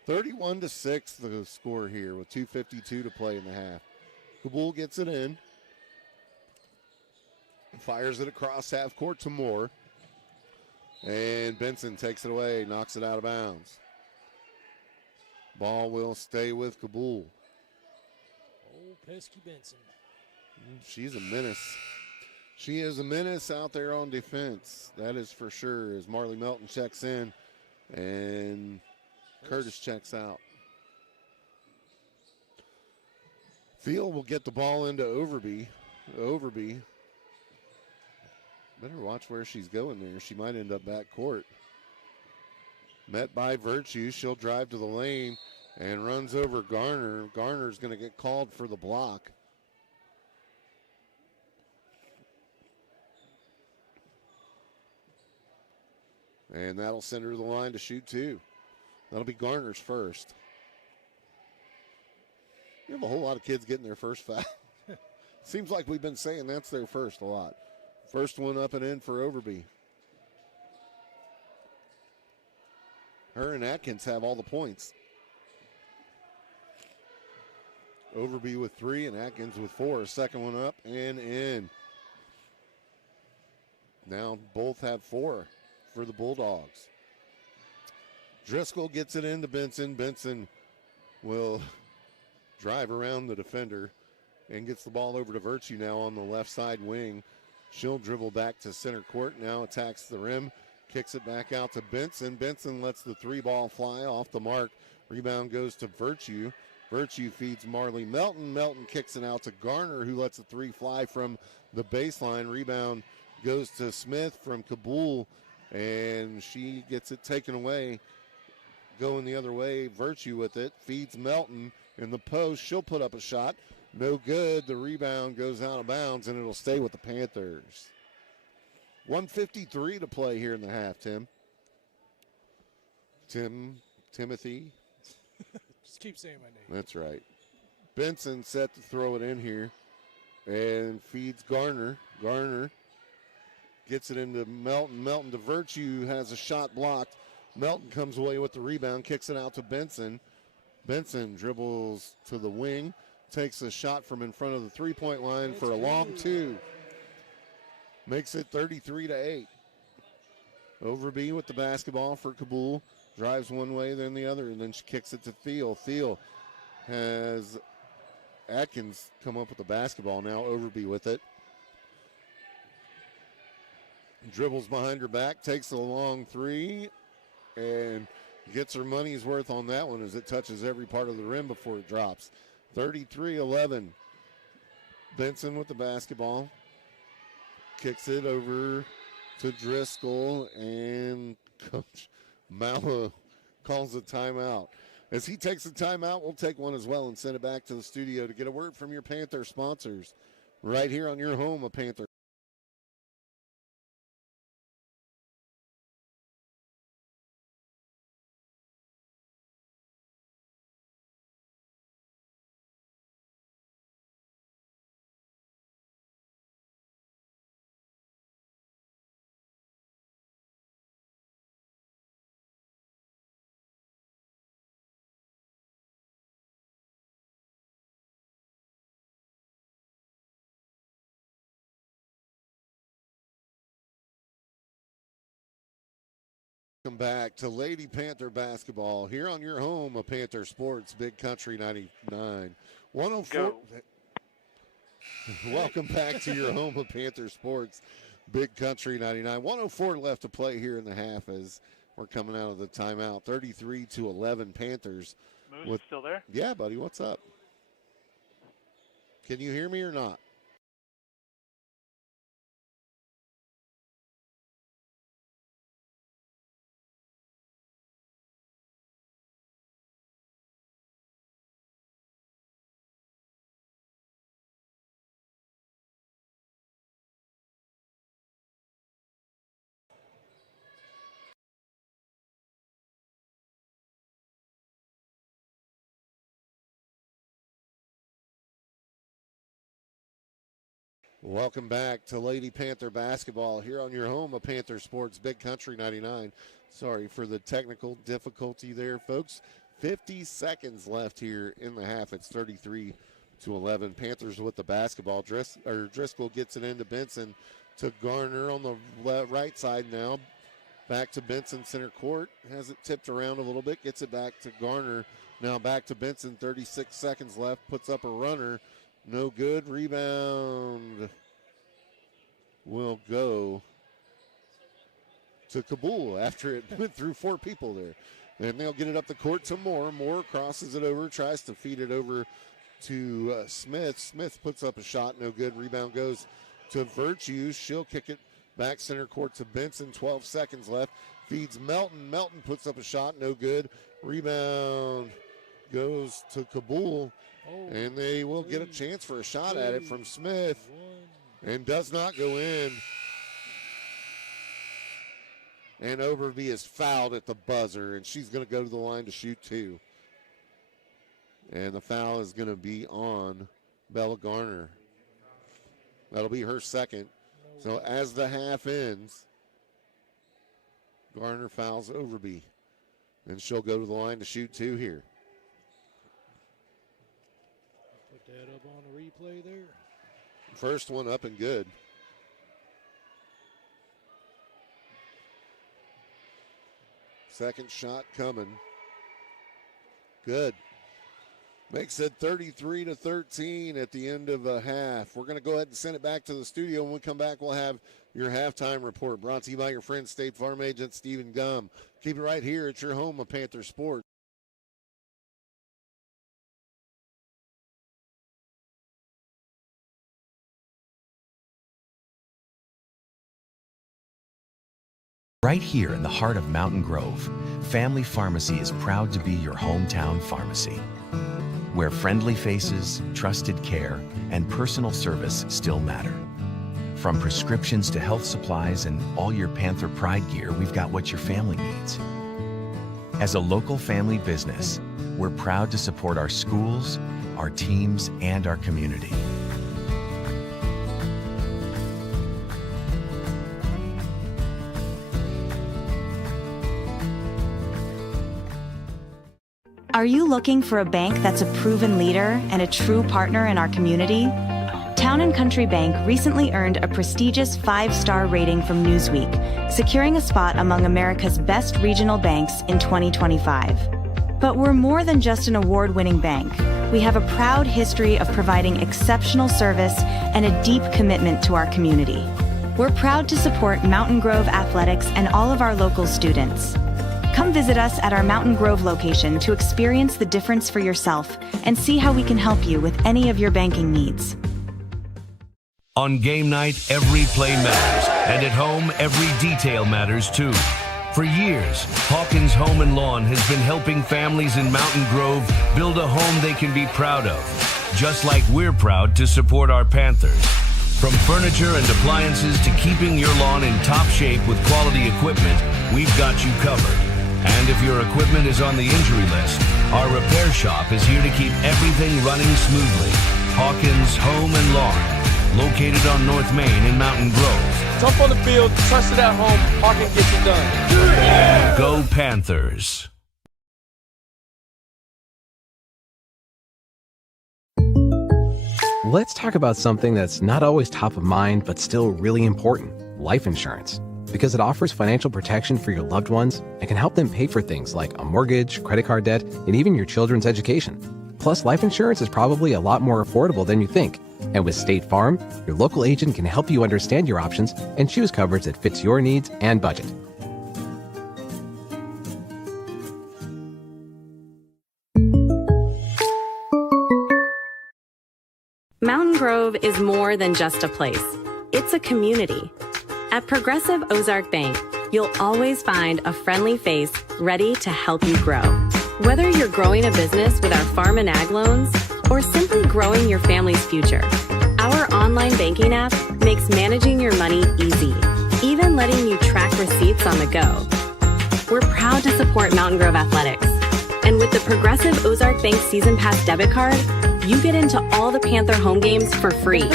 31-6 the score here with 2:52 to play in the half. Cabool gets it in. Fires it across half court to Moore. And Benson takes it away, knocks it out of bounds. Ball will stay with Cabool. Old pesky Benson. She's a menace. She is a menace out there on defense. That is for sure as Marley Melton checks in and Curtis checks out. Field will get the ball into Overby. Overby. Better watch where she's going there. She might end up back court. Met by Virtue. She'll drive to the lane and runs over Garner. Garner's going to get called for the block. And that'll send her to the line to shoot two. That'll be Garner's first. You have a whole lot of kids getting their first foul. Seems like we've been saying that's their first a lot. First one up and in for Overby. Her and Atkins have all the points. Overby with 3 and Atkins with 4. Second one up and in. Now both have 4 for the Bulldogs. Driscoll gets it into Benson. Benson will drive around the defender and gets the ball over to Virtue now on the left side wing. She'll dribble back to center court. Now attacks the rim. Kicks it back out to Benson. Benson lets the 3-ball fly off the mark. Rebound goes to Virtue. Virtue feeds Marley Melton. Melton kicks it out to Garner, who lets a 3 fly from the baseline. Rebound goes to Smith from Cabool, and she gets it taken away. Going the other way, Virtue with it. Feeds Melton in the post. She'll put up a shot. No good. The rebound goes out of bounds, and it'll stay with the Panthers. 1:53 to play here in the half, Tim. Timothy. Just keep saying my name. That's right. Benson set to throw it in here and feeds Garner. Garner gets it into Melton. Melton to Virtue, has a shot blocked. Melton comes away with the rebound, kicks it out to Benson. Benson dribbles to the wing, takes a shot from in front of the three-point line for a long 2. Makes it 33-8. Overby with the basketball for Cabool. Drives one way, then the other, and then she kicks it to Thiel. Thiel has Atkins come up with the basketball now. Overby with it. Dribbles behind her back, takes a long 3, and gets her money's worth on that one as it touches every part of the rim before it drops. 33-11. Benson with the basketball. Kicks it over to Driscoll, and Coach Mala calls a timeout. As he takes a timeout, we'll take one as well and send it back to the studio to get a word from your Panther sponsors right here on your home of Panther. Welcome back to Lady Panther basketball here on your home of Panther Sports, Big Country 99. 104. Welcome back to your home of Panther Sports, Big Country 99. 104 left to play here in the half as we're coming out of the timeout. 33-11 Panthers. Moose still there? Yeah, buddy, what's up? Can you hear me or not? Welcome back to Lady Panther basketball here on your home of Panther Sports, Big Country 99. Sorry for the technical difficulty there, folks. 50 seconds left here in the half. It's 33-11. Panthers with the basketball. Driscoll gets it into Benson to Garner on the right side now. Back to Benson, center court. Has it tipped around a little bit. Gets it back to Garner. Now back to Benson. 36 seconds left. Puts up a runner. No good. Rebound will go to Cabool after it went through 4 people there. And they'll get it up the court to Moore. Moore crosses it over, tries to feed it over to Smith. Smith puts up a shot, no good. Rebound goes to Virtue. She'll kick it back center court to Benson. 12 seconds left. Feeds Melton. Melton puts up a shot, no good. Rebound goes to Cabool. And they will get a chance for a shot at it from Smith. And does not go in. And Overby is fouled at the buzzer, and she's going to go to the line to shoot 2. And the foul is going to be on Bella Garner. That'll be her second. So as the half ends, Garner fouls Overby. And she'll go to the line to shoot 2 here. Put that up on the replay there. First one up and good. Second shot coming. Good. Makes it 33-13 at the end of a half. We're going to go ahead and send it back to the studio. When we come back, we'll have your halftime report brought to you by your friend State Farm agent Stephen Gum. Keep it right here at your home of Panther Sports. Right here in the heart of Mountain Grove, Family Pharmacy is proud to be your hometown pharmacy, where friendly faces, trusted care, and personal service still matter. From prescriptions to health supplies and all your Panther Pride gear, we've got what your family needs. As a local family business, we're proud to support our schools, our teams, and our community. Are you looking for a bank that's a proven leader and a true partner in our community? Town & Country Bank recently earned a prestigious 5-star rating from Newsweek, securing a spot among America's best regional banks in 2025. But we're more than just an award-winning bank. We have a proud history of providing exceptional service and a deep commitment to our community. We're proud to support Mountain Grove athletics and all of our local students. Come visit us at our Mountain Grove location to experience the difference for yourself and see how we can help you with any of your banking needs. On game night, every play matters, and at home, every detail matters too. For years, Hawkins Home and Lawn has been helping families in Mountain Grove build a home they can be proud of, just like we're proud to support our Panthers. From furniture and appliances to keeping your lawn in top shape with quality equipment, we've got you covered. And if your equipment is on the injury list, our repair shop is here to keep everything running smoothly. Hawkins Home and Lawn, located on North Main in Mountain Grove. Tough on the field, trust it at home, Hawkins gets it done. Yeah! Go Panthers. Let's talk about something that's not always top of mind, but still really important: life insurance. Because it offers financial protection for your loved ones and can help them pay for things like a mortgage, credit card debt, and even your children's education. Plus, life insurance is probably a lot more affordable than you think. And with State Farm, your local agent can help you understand your options and choose coverage that fits your needs and budget. Mountain Grove is more than just a place. It's a community. At Progressive Ozark Bank, you'll always find a friendly face ready to help you grow. Whether you're growing a business with our farm and ag loans or simply growing your family's future, our online banking app makes managing your money easy, even letting you track receipts on the go. We're proud to support Mountain Grove Athletics. And with the Progressive Ozark Bank Season Pass debit card, you get into all the Panther home games for free.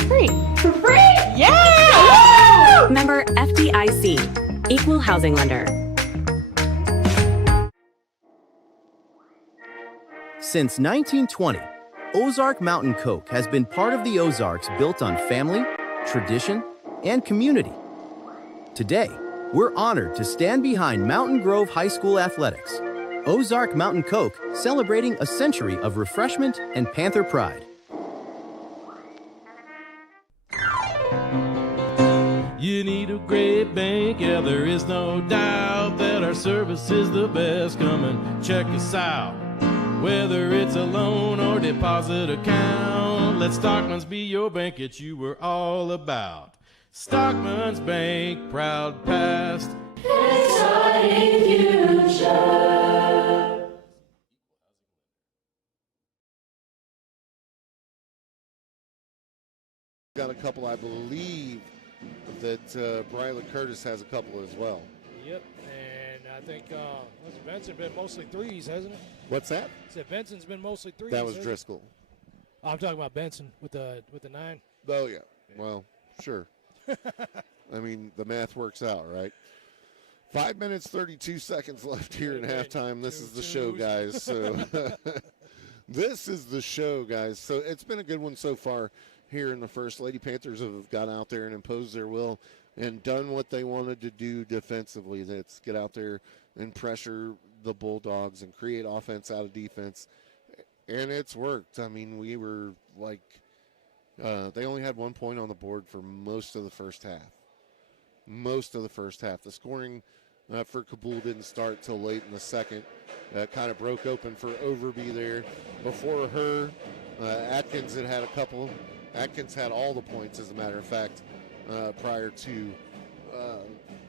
For free! Yeah! Member FDIC, Equal Housing Lender. Since 1920, Ozark Mountain Coke has been part of the Ozarks built on family, tradition, and community. Today, we're honored to stand behind Mountain Grove High School athletics. Ozark Mountain Coke celebrating a century of refreshment and Panther pride. You need a great bank, yeah, there is no doubt that our service is the best. Come and check us out. Whether it's a loan or deposit account, let Stockman's be your bank that you were all about. Stockman's Bank, proud past, Exciting future. Got a couple, I believe, that Briley Curtis has a couple as well. Yep, and I think Benson been mostly threes, hasn't it? What's that? I said Benson's been mostly threes. That was hasn't it? Driscoll. I'm talking about Benson with the 9. Oh, yeah. Well, sure. I mean, the math works out, right? 5 minutes, 32 seconds left here in halftime. This is the show, guys. So this is the show, guys. So it's been a good one so far here in the first. Lady Panthers have got out there and imposed their will and done what they wanted to do defensively. That's get out there and pressure the Bulldogs and create offense out of defense. And it's worked. I mean, we were like, they only had 1 point on the board for most of the first half. Most of the first half. The scoring for Cabool didn't start till late in the second. Kind of broke open for Overby there. Before her, Atkins had a couple. Atkins had all the points, as a matter of fact, prior to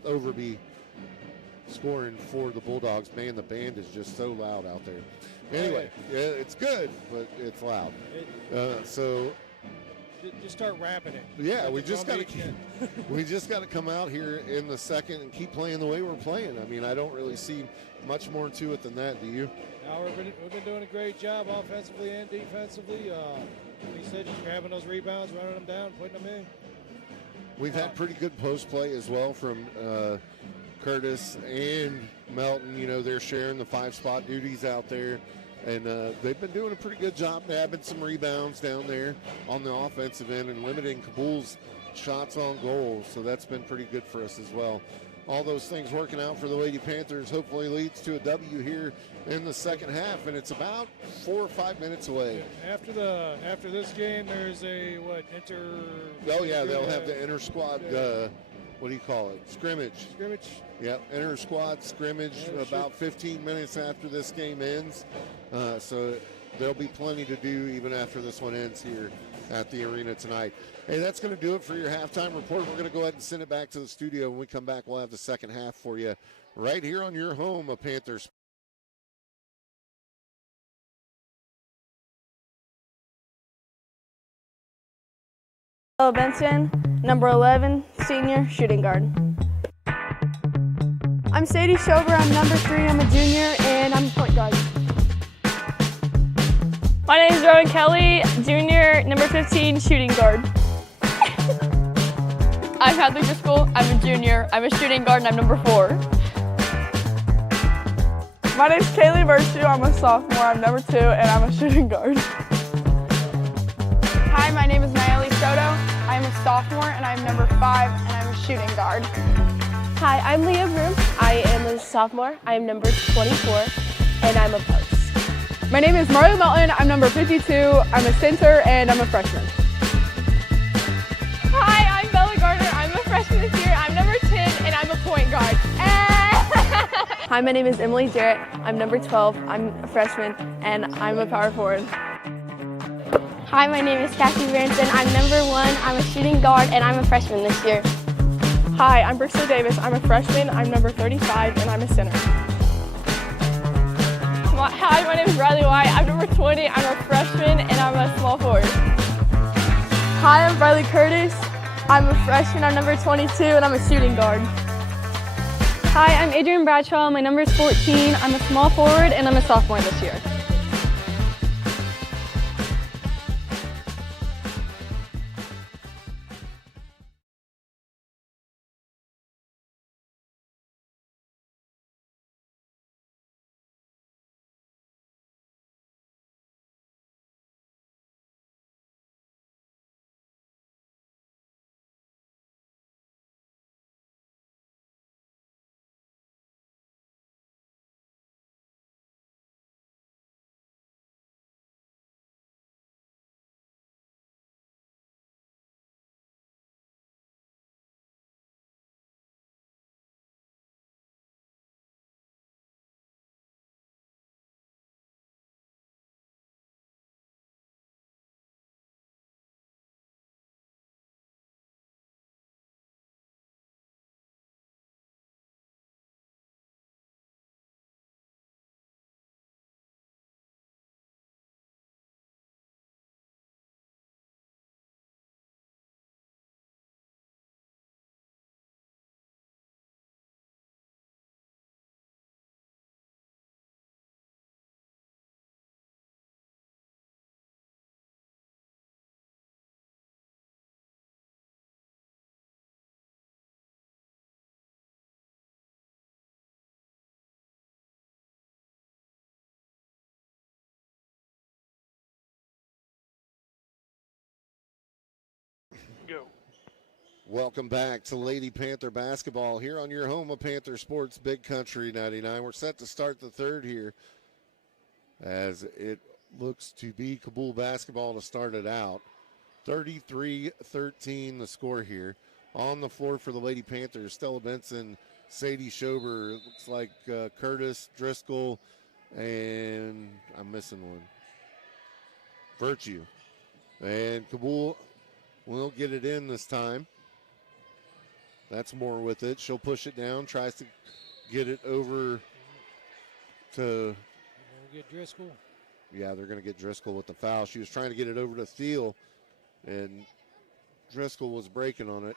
Overby scoring for the Bulldogs. Man, the band is just so loud out there. Anyway, yeah, it's good, but it's loud. So just start rapping it. Yeah, we just got to come out here in the second and keep playing the way we're playing. I mean, I don't really see much more to it than that. Do you? No, we've been doing a great job offensively and defensively. Like you said, just grabbing those rebounds, running them down, putting them in. We've had pretty good post play as well from Curtis and Melton. You know, they're sharing the 5-spot duties out there. And they've been doing a pretty good job nabbing some rebounds down there on the offensive end and limiting Cabool's shots on goal. So that's been pretty good for us as well. All those things working out for the Lady Panthers hopefully leads to a W here in the second half, and it's about 4 or 5 minutes away. After this game, there's a inter. Oh yeah, they'll have the inter squad. What do you call it? Scrimmage. Yep, inter squad scrimmage about 15 minutes after this game ends. So there'll be plenty to do even after this one ends here at the arena tonight. Hey, that's going to do it for your halftime report. We're going to go ahead and send it back to the studio. When we come back, we'll have the second half for you right here on your home of Panthers. Hello, Benson, number 11, senior, shooting guard. I'm Sadie Shover, I'm number 3, I'm a junior, and I'm a point guard. My name is Rowan Kelly, junior, number 15, shooting guard. I'm Patrick Driscoll, I'm a junior, I'm a shooting guard, and I'm number 4. My name is Kaylee Virtue, I'm a sophomore, I'm number 2, and I'm a shooting guard. Hi, my name is Nayeli Soto. I'm a sophomore and I'm number 5 and I'm a shooting guard. Hi, I'm Leah Broom. I am a sophomore. I'm number 24 and I'm a post. My name is Mario Melton. I'm number 52. I'm a center and I'm a freshman. Hi, I'm Bella Gardner. I'm a freshman this year. I'm number 10 and I'm a point guard. Hi, my name is Emily Jarrett. I'm number 12. I'm a freshman and I'm a power forward. Hi, my name is Cassie Ranson. I'm number 1. I'm a shooting guard, and I'm a freshman this year. Hi, I'm Brixton Davis. I'm a freshman. I'm number 35, and I'm a center. Hi, my name is Riley White. I'm number 20. I'm a freshman, and I'm a small forward. Hi, I'm Riley Curtis. I'm a freshman. I'm number 22, and I'm a shooting guard. Hi, I'm Adrian Bradshaw. My number is 14. I'm a small forward, and I'm a sophomore this year. Go. Welcome back to Lady Panther basketball here on your home of Panther Sports, Big Country 99. We're set to start the third here as it looks to be Cabool basketball to start it out. 33-13 the score here. On the floor for the Lady Panthers, Stella Benson, Sadie Schober, looks like Curtis, Driscoll, and I'm missing one. Virtue. And Cabool will get it in this time. That's Moore with it. She'll push it down, tries to get it over to. Get Driscoll. Yeah, they're going to get Driscoll with the foul. She was trying to get it over to Thiel, and Driscoll was breaking on it.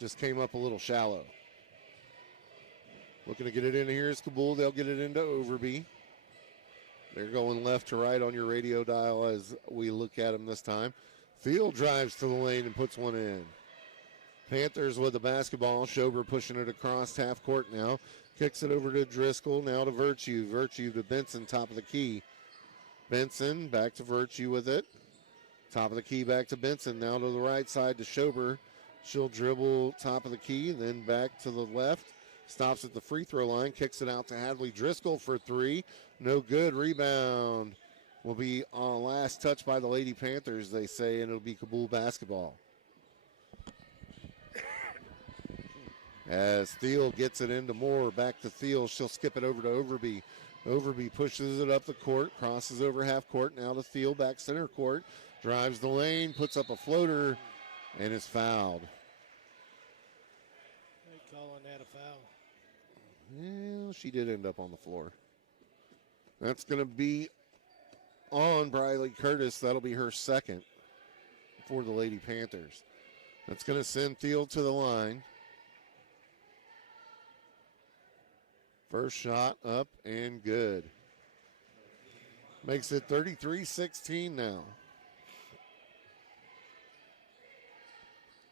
Just came up a little shallow. Looking to get it in here is Cabool. They'll get it into Overby. They're going left to right on your radio dial as we look at them this time. Thiel drives to the lane and puts one in. Panthers with the basketball. Schober pushing it across half court now. Kicks it over to Driscoll. Now to Virtue. Virtue to Benson, top of the key. Benson back to Virtue with it. Top of the key back to Benson. Now to the right side to Schober. She'll dribble top of the key, then back to the left. Stops at the free throw line. Kicks it out to Hadley Driscoll for three. No good. Rebound will be on last touch by the Lady Panthers, they say, and it'll be Cabool basketball. As Thiel gets it into Moore, back to Thiel. She'll skip it over to Overby. Overby pushes it up the court, crosses over half court. Now to Thiel, back center court. Drives the lane, puts up a floater, and is fouled. They calling that a foul. Well, she did end up on the floor. That's going to be on Briley Curtis. That'll be her second for the Lady Panthers. That's going to send Thiel to the line. First shot up and good. Makes it 33-16 now.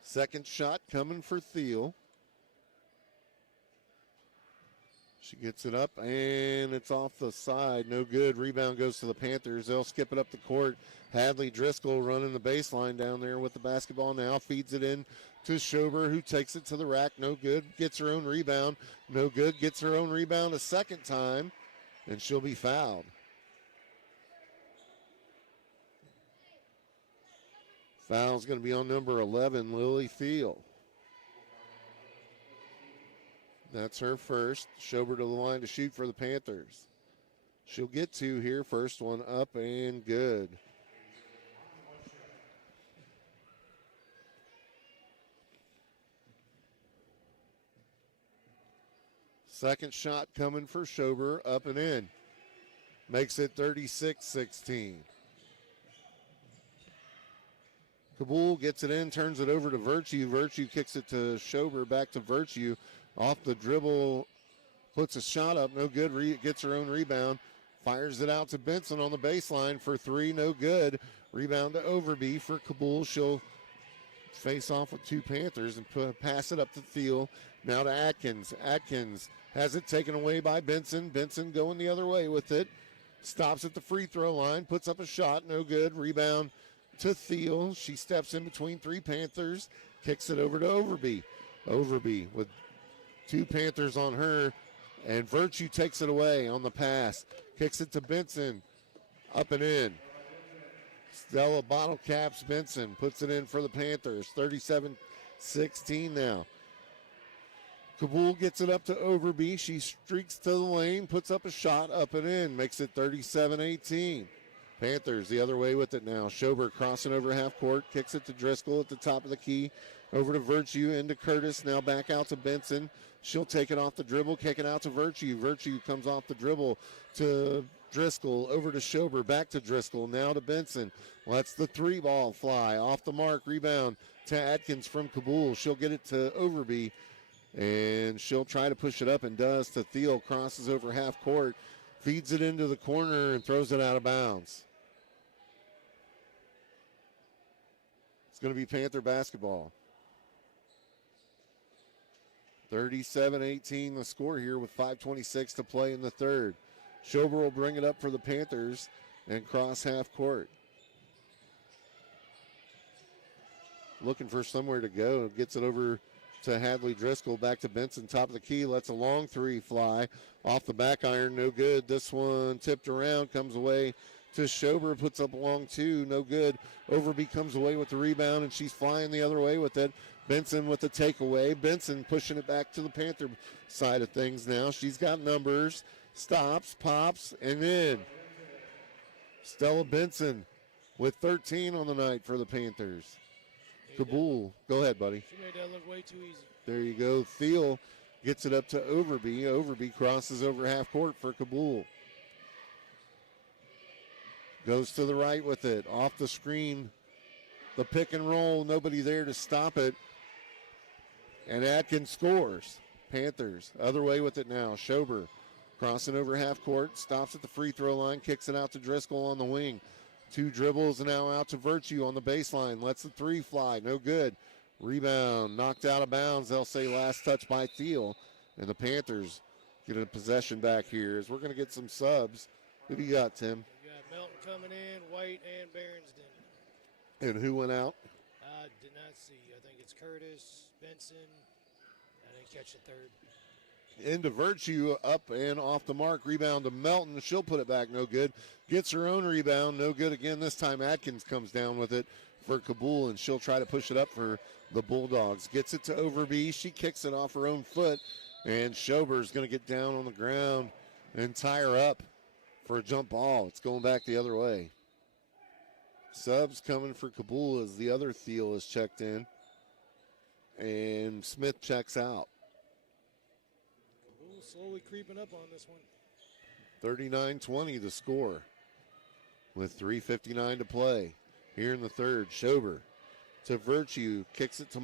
Second shot coming for Thiel. She gets it up, and it's off the side. No good. Rebound goes to the Panthers. They'll skip it up the court. Hadley Driscoll running the baseline down there with the basketball now. Feeds it in to Schober, who takes it to the rack. No good. Gets her own rebound. No good. Gets her own rebound a second time, and she'll be fouled. Foul's going to be on number 11, Lily Thiel. That's her first. Schober to the line to shoot for the Panthers. She'll get two here. First one up and good. Second shot coming for Schober, up and in. Makes it 36-16. Cabool gets it in, turns it over to Virtue. Virtue kicks it to Schober, back to Virtue. Off the dribble, puts a shot up, no good. Gets her own rebound. Fires it out to Benson on the baseline for three, no good. Rebound to Overby for Cabool. She'll face off with two Panthers and pass it up to Thiel. Now to Atkins. Atkins has it taken away by Benson. Benson going the other way with it. Stops at the free throw line, puts up a shot, no good. Rebound to Thiel. She steps in between three Panthers, kicks it over to Overby. Overby with two Panthers on her, and Virtue takes it away on the pass. Kicks it to Benson, up and in. Stella bottle caps Benson, puts it in for the Panthers. 37-16 now. Cabool gets it up to Overby. She streaks to the lane, puts up a shot, up and in. Makes it 37-18. Panthers the other way with it now. Schober crossing over half court, kicks it to Driscoll at the top of the key. Over to Virtue, into Curtis, now back out to Benson. She'll take it off the dribble, kick it out to Virtue. Virtue comes off the dribble to Driscoll, over to Schober, back to Driscoll, now to Benson. Lets the three ball fly, off the mark, rebound to Atkins from Cabool. She'll get it to Overby, and she'll try to push it up and does to Thiel, crosses over half court, feeds it into the corner and throws it out of bounds. It's going to be Panther basketball. 37-18 the score here with 5:26 to play in the third. Schober will bring it up for the Panthers and cross half court. looking for somewhere to go. Gets it over to Hadley Driscoll. Back to Benson, top of the key. Lets a long three fly. Off the back iron, no good. This one tipped around, comes away to Schober, puts up a long two, no good. Overby comes away with the rebound, and she's flying the other way with it. Benson with the takeaway. Benson pushing it back to the Panther side of things now. She's got numbers. Stops, pops, and in. Stella Benson with 13 on the night for the Panthers. Cabool, go ahead, buddy. She made that look way too easy. There you go. Thiel gets it up to Overby. Overby crosses over half court for Cabool. Goes to the right with it. Off the screen. The pick and roll. Nobody there to stop it. And Atkins scores. Panthers. Other way with it now. Schober crossing over half court. Stops at the free throw line. Kicks it out to Driscoll on the wing. 2 dribbles and now out to Virtue on the baseline. Lets the three fly. No good. Rebound. Knocked out of bounds. They'll say last touch by Thiel. And the Panthers get a possession back here as we're going to get some subs. Who do you got, Tim? We got Melton coming in, White and Berensden. And who went out? I did not see. I think it's Curtis, Benson. I didn't catch the third. Into Virtue, up and off the mark. Rebound to Melton. She'll put it back, no good. Gets her own rebound, no good again. This time Atkins comes down with it for Cabool, and she'll try to push it up for the Bulldogs. Gets it to Overby. She kicks it off her own foot, and Schober's going to get down on the ground and tie her up for a jump ball. It's going back the other way. Subs coming for Cabool as the other Thiel is checked in, and Smith checks out. Cabool slowly creeping up on this one. 39-20 the score with 3:59 to play here in the third. Schober to Virtue, kicks it to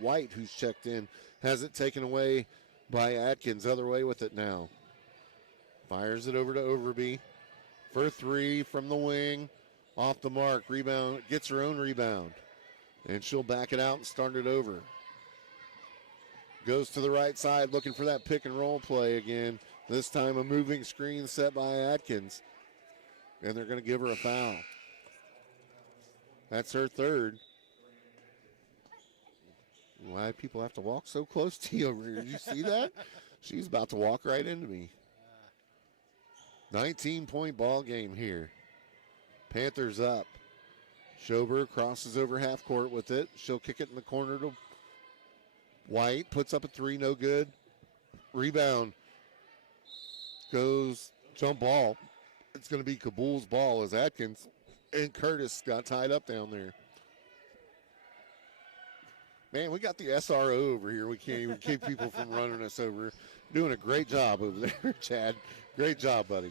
White, who's checked in, has it taken away by Atkins. Other way with it now. Fires it over to Overby for three from the wing. Off the mark. Rebound. Gets her own rebound. And she'll back it out and start it over. Goes to the right side looking for that pick and roll play again. This time a moving screen set by Atkins. And they're going to give her a foul. That's her third. Why people have to walk so close to you over here? Did you see that? She's about to walk right into me. 19-point ball game here. Panthers up. Schober crosses over half court with it. She'll kick it in the corner to White. Puts up a three, no good. Rebound. Goes jump ball. It's going to be Cabool's ball as Atkins and Curtis got tied up down there. Man, we got the SRO over here. We can't even keep people from running us over. Doing a great job over there, Chad. Great job, buddy.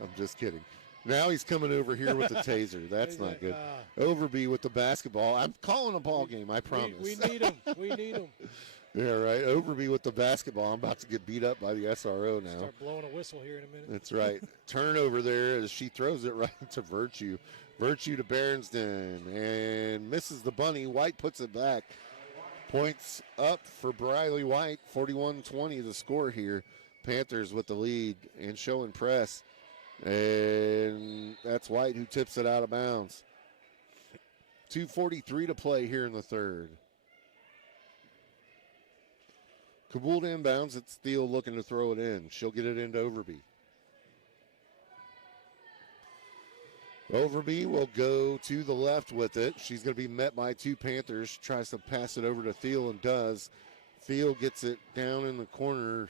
I'm just kidding. Now he's coming over here with the taser. That's not good. Overby with the basketball. I'm calling a ball game, I promise. We need him. We need him. Yeah, right. Overby with the basketball. I'm about to get beat up by the SRO now. Start blowing a whistle here in a minute. That's right. Turnover there as she throws it right to Virtue. Virtue to Berensden and misses the bunny. White puts it back. Points up for Briley White. 41-20 the score here. Panthers with the lead and showing press. And that's White who tips it out of bounds. 2:43 to play here in the third. Cabool inbounds. It's Thiel looking to throw it in. She'll get it into Overby. Overby will go to the left with it. She's going to be met by two Panthers. Tries to pass it over to Thiel and does. Thiel gets it down in the corner.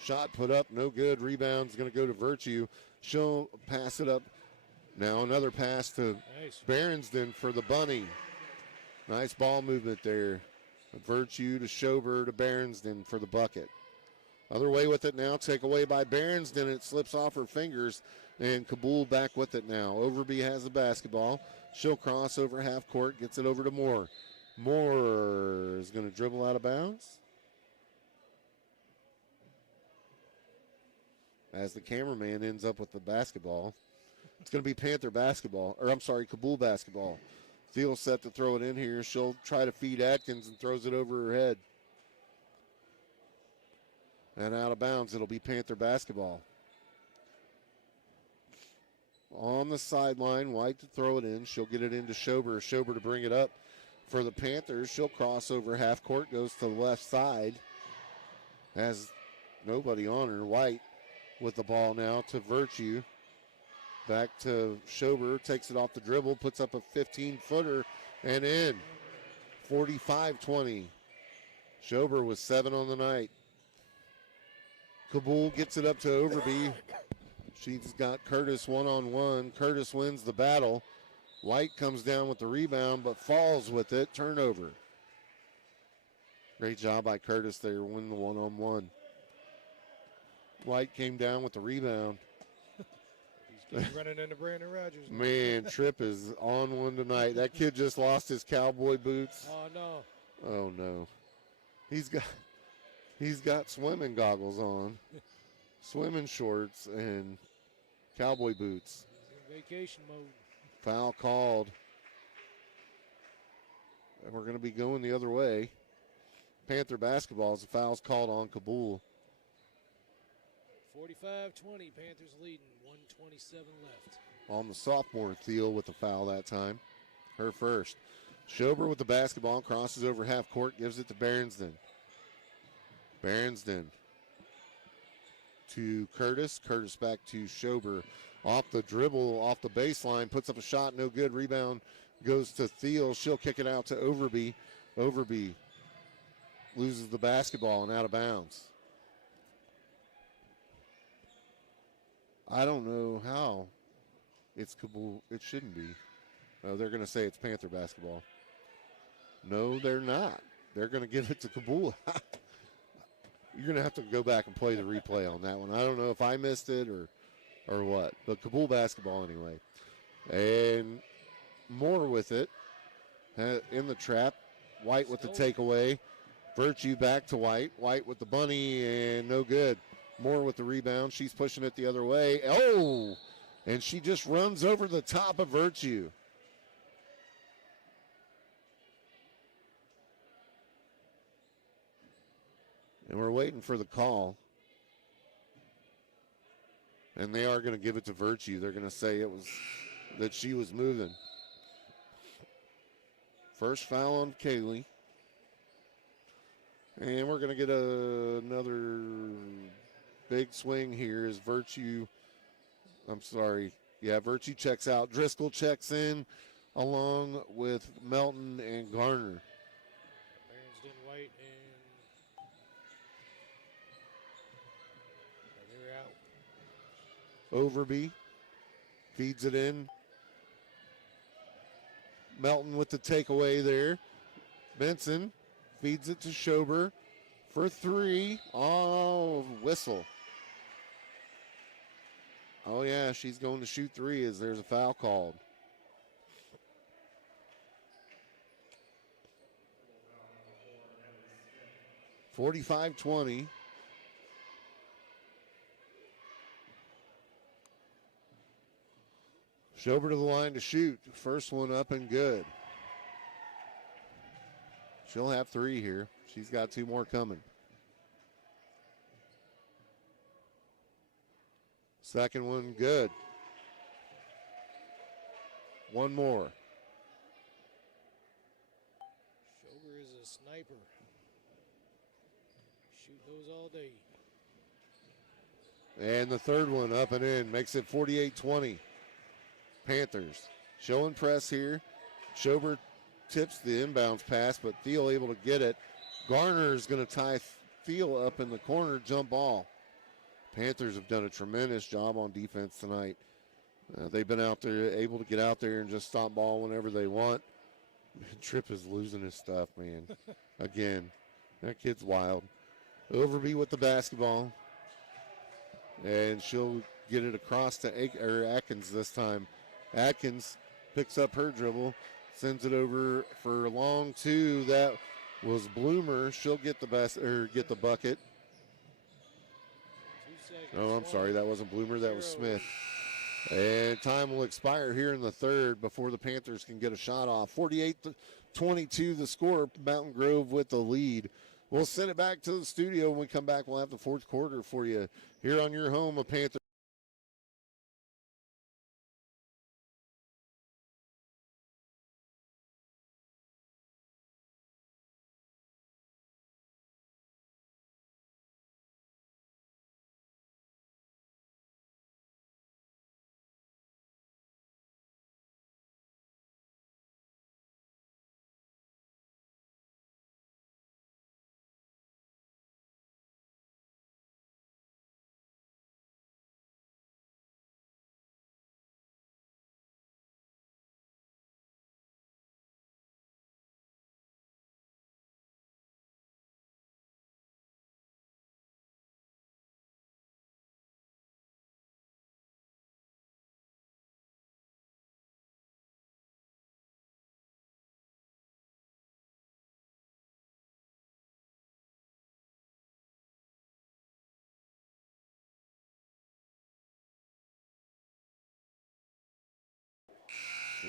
Shot put up, no good. Rebound's going to go to Virtue. She'll pass it up. Now another pass to Berensden for the bunny. Nice ball movement there. Virtue to Schober to Berensden for the bucket. Other way with it now, take away by Berensden. It slips off her fingers, and Cabool back with it now. Overby has the basketball. She'll cross over half court, gets it over to Moore. Moore is going to dribble out of bounds. As the cameraman ends up with the basketball. It's going to be Panther basketball, or I'm sorry, Cabool basketball. Thiel set to throw it in here. She'll try to feed Atkins and throws it over her head. And out of bounds, it'll be Panther basketball. On the sideline, White to throw it in. She'll get it into Schober. Schober to bring it up for the Panthers. She'll cross over half court, goes to the left side. Has nobody on her. White with the ball now to Virtue. Back to Schober, takes it off the dribble, puts up a 15-footer and in. 45-20. Schober with 7 on the night. Cabool gets it up to Overby. She's got Curtis one-on-one. Curtis wins the battle. White comes down with the rebound, but falls with it. Turnover. Great job by Curtis there, winning the one-on-one. White came down with the rebound. He's running into Brandon Rogers. Man, Tripp is on one tonight. That kid just lost his cowboy boots. Oh, no. Oh, no. He's got swimming goggles on, swimming shorts, and cowboy boots. In vacation mode. Foul called. And we're going to be going the other way. Panther basketball as the foul's called on Cabool. 45-20, Panthers leading, 1:27 left. On the sophomore, Thiel with the foul that time. Her first. Schober with the basketball, crosses over half court, gives it to Berensden. Berensden to Curtis. Curtis back to Schober. Off the dribble, off the baseline, puts up a shot, no good. Rebound goes to Thiel. She'll kick it out to Overby. Overby loses the basketball and out of bounds. I don't know how it's Cabool. It shouldn't be. They're going to say it's Panther basketball. No, they're not. They're going to give it to Cabool. You're going to have to go back and play the replay on that one. I don't know if I missed it or what, but Cabool basketball anyway. And Moore with it in the trap. White with the takeaway. Virtue back to White. White with the bunny and no good. Moore with the rebound. She's pushing it the other way. Oh! And she just runs over the top of Virtue. And we're waiting for the call. And they are going to give it to Virtue. They're going to say it was that she was moving. First foul on Kaylee. And we're going to get another big swing here as Virtue. I'm sorry. Yeah, Virtue checks out. Driscoll checks in along with Melton and Garner. Berensden, White, and they're out. Overby feeds it in. Melton with the takeaway there. Benson feeds it to Schober for 3. Oh, whistle. Oh, yeah, she's going to shoot 3 as there's a foul called. (45-20). Schober to the line to shoot. First one up and good. She'll have 3 here. She's got 2 more coming. Second one good. One more. Schober is a sniper. Shoot those all day. And the third one up and in. Makes it 48-20. Panthers showing press here. Schober tips the inbounds pass, but Thiel able to get it. Garner is going to tie Thiel up in the corner, jump ball. Panthers have done a tremendous job on defense tonight. They've been out there, able to get out there and just stop ball whenever they want. Tripp is losing his stuff, man. Again, that kid's wild. Overby with the basketball. And she'll get it across to Atkins this time. Atkins picks up her dribble, sends it over for long 2. That was Bloomer. She'll get the bucket. Oh, I'm sorry, that wasn't Bloomer, that was Smith. And time will expire here in the third before the Panthers can get a shot off. 48-22 the score, Mountain Grove with the lead. We'll send it back to the studio. When we come back, we'll have the fourth quarter for you here on your home of Panthers.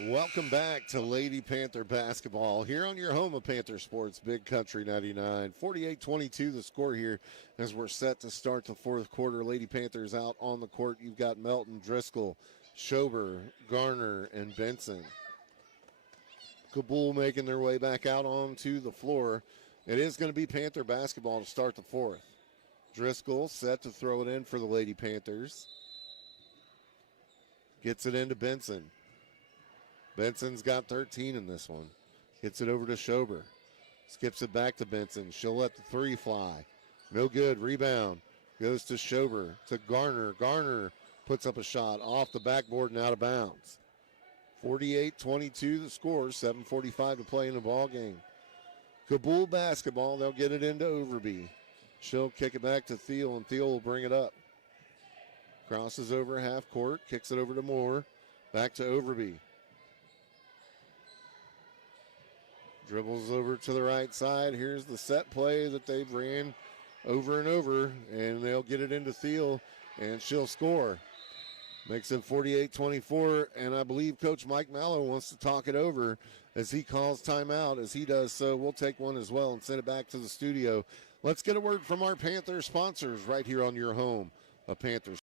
Welcome back to Lady Panther basketball here on your home of Panther Sports, Big Country 99. 48-22 the score here as we're set to start the fourth quarter. Lady Panthers out on the court. You've got Melton, Driscoll, Schober, Garner, and Benson. Cabool making their way back out onto the floor. It is going to be Panther basketball to start the fourth. Driscoll set to throw it in for the Lady Panthers. Gets it into Benson. Benson's got 13 in this one. Gets it over to Schober. Skips it back to Benson. She'll let the three fly. No good. Rebound. Goes to Schober. To Garner. Garner puts up a shot off the backboard and out of bounds. 48-22 the score. 7:45 to play in the ball game. Cabool basketball. They'll get it into Overby. She'll kick it back to Thiel, and Thiel will bring it up. Crosses over half court. Kicks it over to Moore. Back to Overby. Dribbles over to the right side. Here's the set play that they've ran over and over, and they'll get it into Thiel, and she'll score. Makes it 48-24, and I believe Coach Mike Mallow wants to talk it over as he calls timeout. As he does so, we'll take one as well and send it back to the studio. Let's get a word from our Panther sponsors right here on your home of Panthers.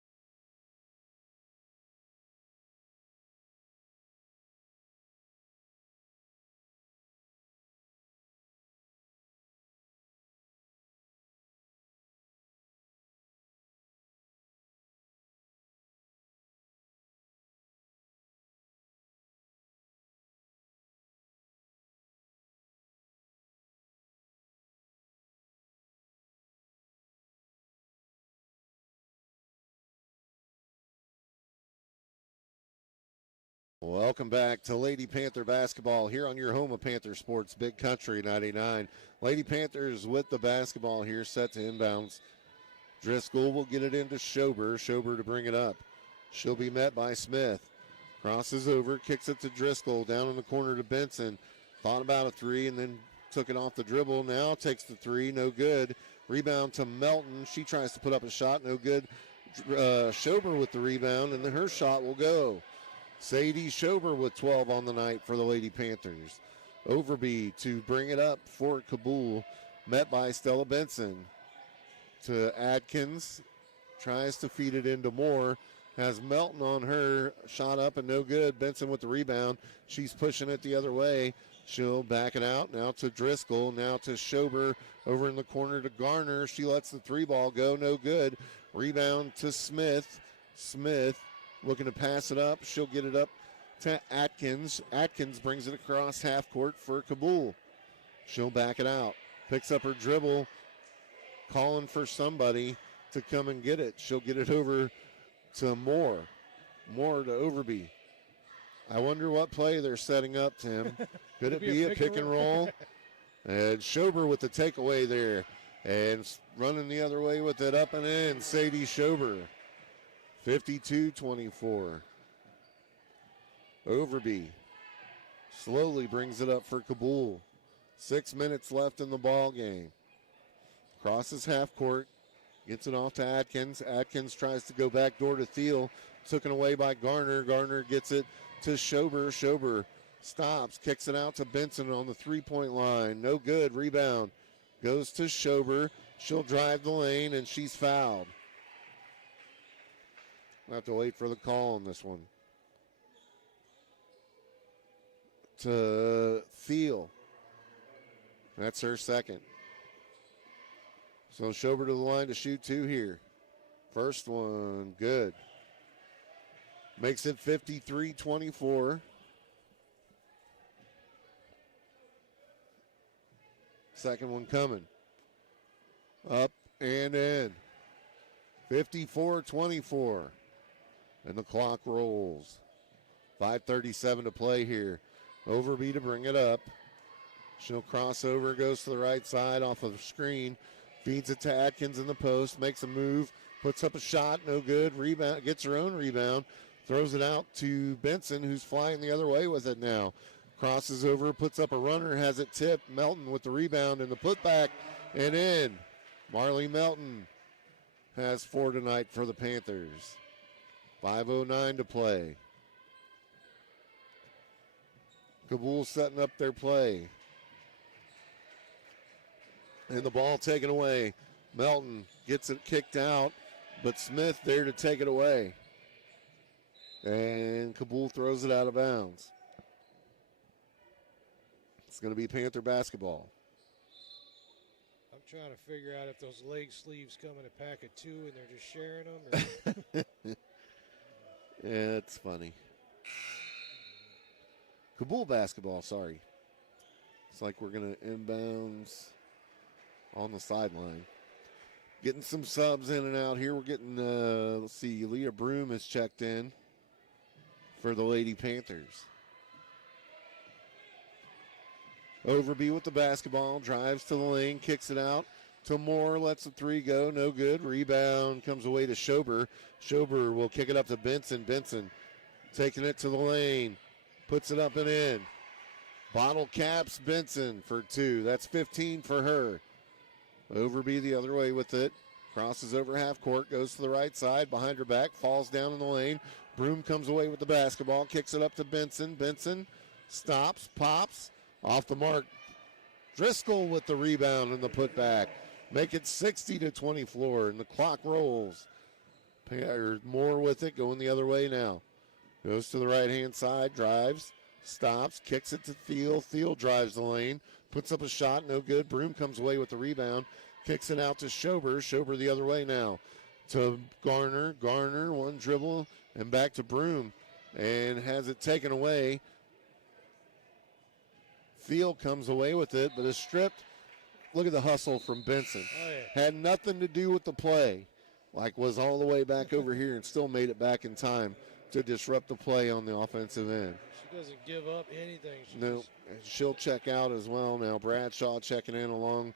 Welcome back to Lady Panther basketball here on your home of Panther Sports, Big Country 99. Lady Panthers with the basketball here, set to inbounds. Driscoll will get it into Schober. Schober to bring it up. She'll be met by Smith. Crosses over, kicks it to Driscoll, down in the corner to Benson. Thought about a three and then took it off the dribble. Now takes the three, no good. Rebound to Melton. She tries to put up a shot, no good. Schober with the rebound, and then her shot will go. Sadie Schober with 12 on the night for the Lady Panthers. Overby to bring it up for Cabool, met by Stella Benson. To Adkins, tries to feed it into Moore, has Melton on her, shot up and no good. Benson with the rebound. She's pushing it the other way. She'll back it out. Now to Driscoll, now to Schober over in the corner to Garner. She lets the three ball go, no good. Rebound to Smith. Smith looking to pass it up. She'll get it up to Atkins. Atkins brings it across half court for Cabool. She'll back it out. Picks up her dribble, calling for somebody to come and get it. She'll get it over to Moore. Moore to Overby. I wonder what play they're setting up, Tim. Could it be a pick and roll? And Schober with the takeaway there. And running the other way with it up and in, Sadie Schober. 52-24. Overby slowly brings it up for Cabool. 6 minutes left in the ball game. Crosses half court, gets it off to Atkins. Atkins tries to go back door to Thiel. Taken away by Garner. Garner gets it to Schober. Schober stops, kicks it out to Benson on the three-point line. No good. Rebound goes to Schober. She'll drive the lane, and she's fouled. We'll have to wait for the call on this one. To Thiel. That's her second. So Schober to the line to shoot two here. First one, good. Makes it 53-24. Second one coming. Up and in. 54-24. And the clock rolls. 5:37 to play here. Overby to bring it up. She'll cross over, goes to the right side off of the screen. Feeds it to Atkins in the post. Makes a move. Puts up a shot. No good. Rebound. Gets her own rebound. Throws it out to Benson, who's flying the other way with it now. Crosses over. Puts up a runner. Has it tipped. Melton with the rebound and the putback. And in. Marley Melton has 4 tonight for the Panthers. 5:09 to play. Cabool setting up their play. And the ball taken away. Melton gets it kicked out, but Smith there to take it away. And Cabool throws it out of bounds. It's going to be Panther basketball. I'm trying to figure out if those leg sleeves come in a pack of 2 and they're just sharing them. Or Yeah, it's funny. Cabool basketball, sorry. It's like we're going to inbounds on the sideline. Getting some subs in and out here. We're getting, let's see, Leah Broom is checked in for the Lady Panthers. Overby with the basketball, drives to the lane, kicks it out to Moore, lets the 3 go, no good. Rebound comes away to Schober. Schober will kick it up to Benson. Benson taking it to the lane, puts it up and in. Bottle caps Benson for 2. That's 15 for her. Overby the other way with it. Crosses over half court, goes to the right side, behind her back, falls down in the lane. Broom comes away with the basketball, kicks it up to Benson. Benson stops, pops, off the mark. Driscoll with the rebound and the putback. Make it 60-24, and the clock rolls. Moore with it, going the other way now. Goes to the right-hand side, drives, stops, kicks it to Thiel. Thiel drives the lane, puts up a shot, no good. Broom comes away with the rebound, kicks it out to Schober. Schober the other way now to Garner. Garner, one dribble, and back to Broom, and has it taken away. Thiel comes away with it, but is stripped. Look at the hustle from Benson. Oh, yeah. Had nothing to do with the play. Like was all the way back over here and still made it back in time to disrupt the play on the offensive end. she doesn't give up anything. No, she'll check out as well now. Bradshaw checking in along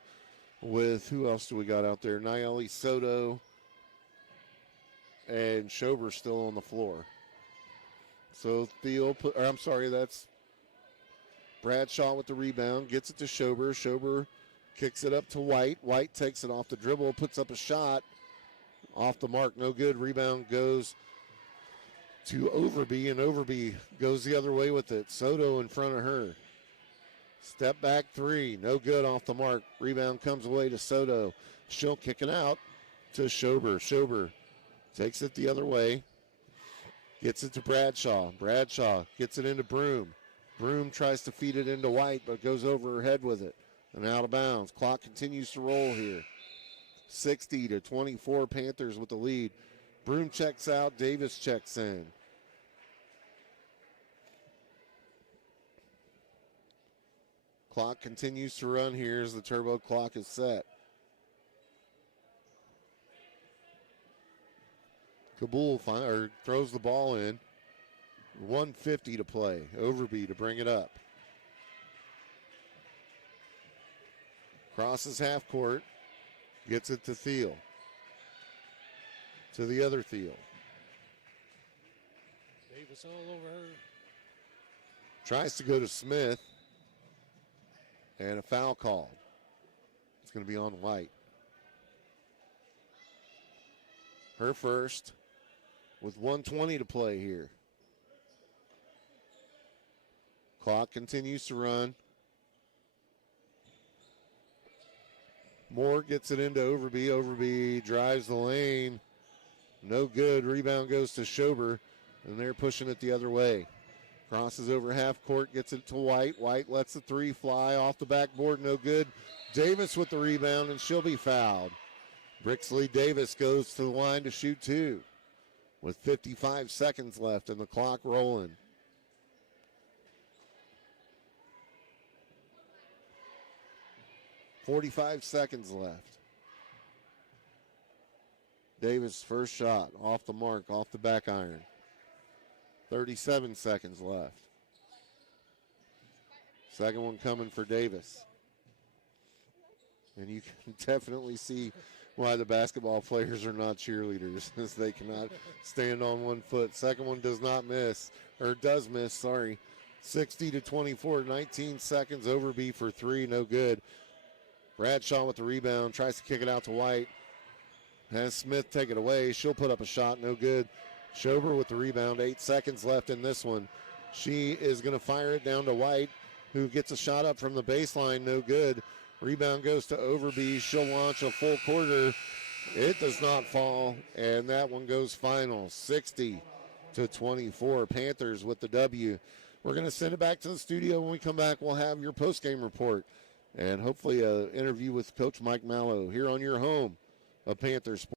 with, who else do we got out there? Nayeli Soto and Schober still on the floor. So Thiel, that's Bradshaw with the rebound, gets it to Schober. Schober kicks it up to White. White takes it off the dribble, puts up a shot. Off the mark, no good. Rebound goes to Overby, and Overby goes the other way with it. Soto in front of her. Step back 3, no good, off the mark. Rebound comes away to Soto. She'll kick it out to Schober. Schober takes it the other way. Gets it to Bradshaw. Bradshaw gets it into Broom. Broom tries to feed it into White, but goes over her head with it and out of bounds. Clock continues to roll here. 60-24, Panthers with the lead. Broom checks out, Davis checks in. Clock continues to run here as the turbo clock is set. Cabool throws the ball in. 1:50 to play. Overby to bring it up. Crosses half court. Gets it to Thiel. To the other Thiel. Davis all over her. Tries to go to Smith. And a foul call. It's going to be on White. Her first with 1:20 to play here. Clock continues to run. Moore gets it into Overby. Overby drives the lane. No good. Rebound goes to Schober, and they're pushing it the other way. Crosses over half court, gets it to White. White lets the 3 fly off the backboard, no good. Davis with the rebound, and she'll be fouled. Brixley Davis goes to the line to shoot 2 with 55 seconds left and the clock rolling. .45 seconds left. Davis first shot off the mark, off the back iron. 37 seconds left. Second one coming for Davis. And you can definitely see why the basketball players are not cheerleaders, as they cannot stand on one foot. Second one does not miss, or does miss, sorry. 60-24, 19 seconds. Overby for 3, no good. Bradshaw with the rebound, tries to kick it out to White. Has Smith take it away. She'll put up a shot, no good. Schober with the rebound, 8 seconds left in this one. She is going to fire it down to White, who gets a shot up from the baseline. No good. Rebound goes to Overby. She'll launch a full quarter. It does not fall, and that one goes final, 60-24. Panthers with the W. We're going to send it back to the studio. When we come back, we'll have your post-game report and hopefully an interview with Coach Mike Mallow here on your home of Panthers Sports.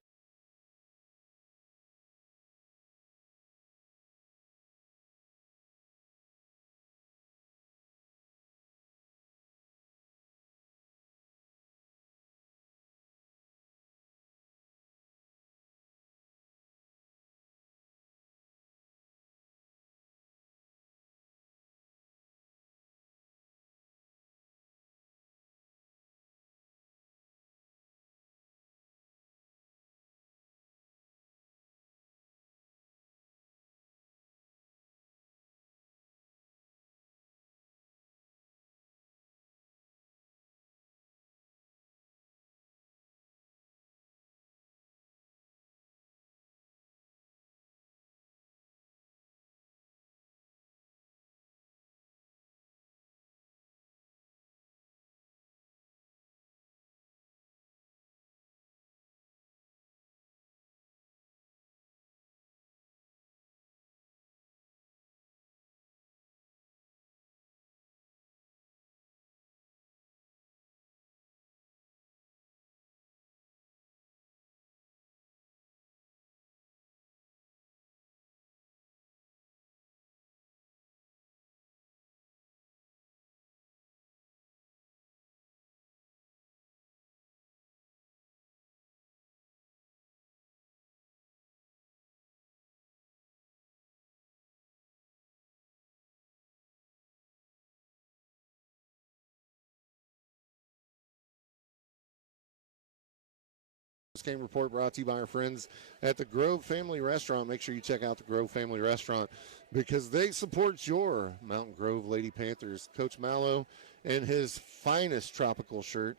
Game report brought to you by our friends at the Grove Family Restaurant. Make sure you check out the Grove Family Restaurant because they support your Mountain Grove Lady Panthers. Coach Mallow in his finest tropical shirt.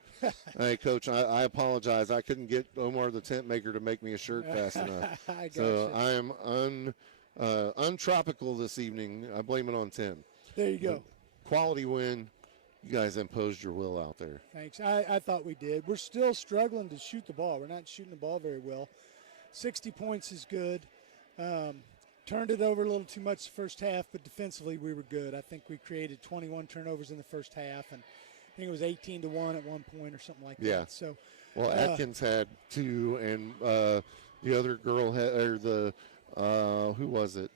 Hey, Coach, I apologize. I couldn't get Omar the tent maker to make me a shirt fast enough. So I am untropical this evening. I blame it on Tim. There you go. Quality win. You guys imposed your will out there. Thanks. I thought we did. We're still struggling to shoot the ball. We're not shooting the ball very well. 60 points is good. Turned it over a little too much the first half, but defensively we were good. I think we created 21 turnovers in the first half, and I think it was 18-1 at one point or something like that. So, well, Atkins had 2, and the other girl had, or the who was it?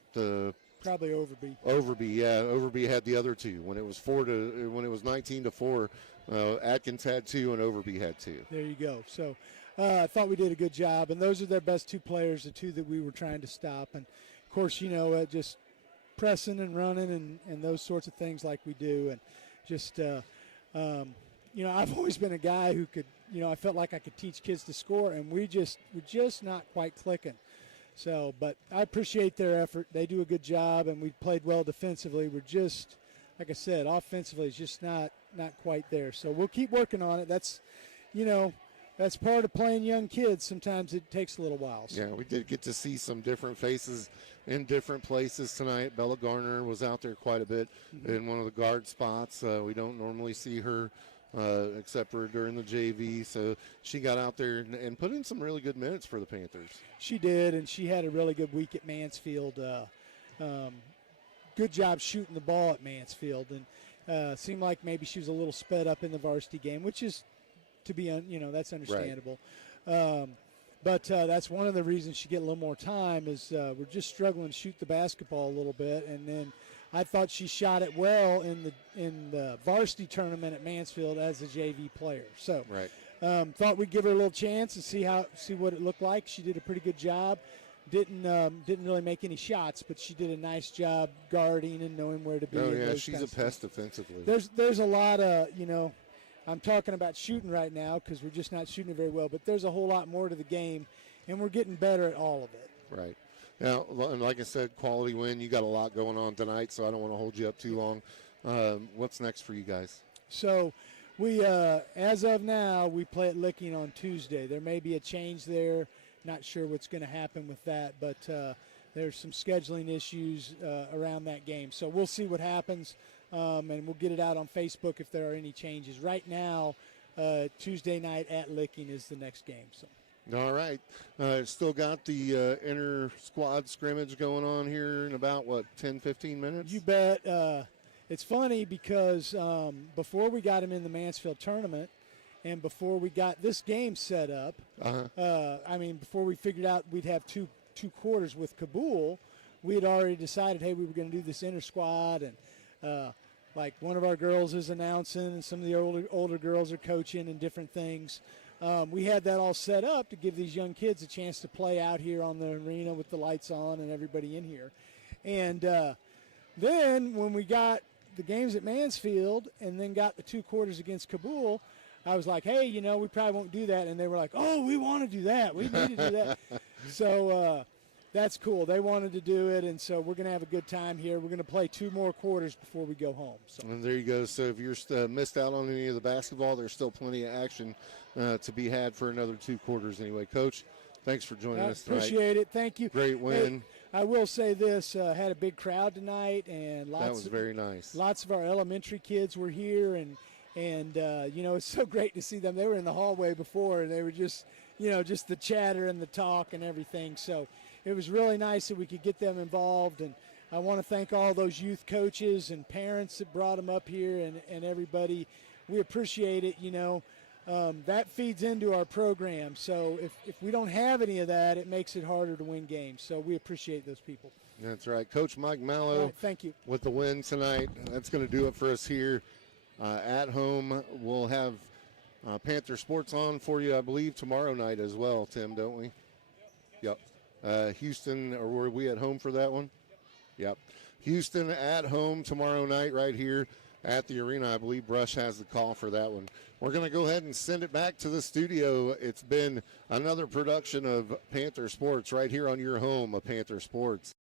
Probably Overby. Overby had the other 2. When it was 19-4, Atkins had 2 and Overby had 2. There you go. So I thought we did a good job, and those are their best 2 players, the 2 that we were trying to stop. And of course, just pressing and running and those sorts of things like we do, and just I've always been a guy who could, I felt like I could teach kids to score, and we're just not quite clicking. So, but I appreciate their effort. They do a good job, and we played well defensively. We're just, like I said, offensively it's just not quite there. So we'll keep working on it. That's, that's part of playing young kids. Sometimes it takes a little while. So. Yeah, we did get to see some different faces in different places tonight. Bella Garner was out there quite a bit in one of the guard spots. We don't normally see her except for during the JV. So she got out there and put in some really good minutes for the Panthers. She did, and she had a really good week at Mansfield. Good job shooting the ball at Mansfield, and seemed like maybe she was a little sped up in the varsity game, which is that's understandable. Right. But that's one of the reasons she get a little more time is we're just struggling to shoot the basketball a little bit, and then I thought she shot it well in the varsity tournament at Mansfield as a JV player. So thought we'd give her a little chance and see what it looked like. She did a pretty good job. Didn't really make any shots, but she did a nice job guarding and knowing where to be. Oh yeah, she's a pest defensively. There's a lot of I'm talking about shooting right now because we're just not shooting it very well, but there's a whole lot more to the game, and we're getting better at all of it. Right. Now, and like I said, quality win. You got a lot going on tonight, so I don't want to hold you up too long. What's next for you guys? So we, as of now, we play at Licking on Tuesday. There may be a change there. Not sure what's going to happen with that, but there's some scheduling issues around that game. So we'll see what happens, and we'll get it out on Facebook if there are any changes. Right now, Tuesday night at Licking is the next game. So. All right. Still got the inter-squad scrimmage going on here in about, 10, 15 minutes? You bet. It's funny because before we got him in the Mansfield tournament and before we got this game set up, before we figured out we'd have two quarters with Cabool, we had already decided, hey, we were going to do this inter-squad, and like one of our girls is announcing and some of the older girls are coaching and different things. We had that all set up to give these young kids a chance to play out here on the arena with the lights on and everybody in here. And then when we got the games at Mansfield and then got the 2 quarters against Cabool, I was like, hey, we probably won't do that. And they were like, oh, we want to do that. We need to do that. So that's cool. They wanted to do it, and so we're going to have a good time here. We're going to play 2 more quarters before we go home. So. And there you go. So if you're missed out on any of the basketball, there's still plenty of action to be had for another 2 quarters anyway. Coach, thanks for joining us tonight. Appreciate it. Thank you. Great win. Hey, I will say this, had a big crowd tonight, and that was very nice. Lots of our elementary kids were here, and it's so great to see them. They were in the hallway before, and they were just the chatter and the talk and everything. So it was really nice that we could get them involved, and I want to thank all those youth coaches and parents that brought them up here and everybody. We appreciate it, that feeds into our program. So if we don't have any of that, it makes it harder to win games. So we appreciate those people. That's right. Coach Mike Mallow, right, thank you. With the win tonight. That's going to do it for us here at home. We'll have Panther Sports on for you, I believe, tomorrow night as well, Tim, don't we? Yep. Houston, or were we at home for that one? Yep. Houston at home tomorrow night right here at the arena. I believe Brush has the call for that one. We're going to go ahead and send it back to the studio. It's been another production of Panther Sports right here on your home of Panther Sports.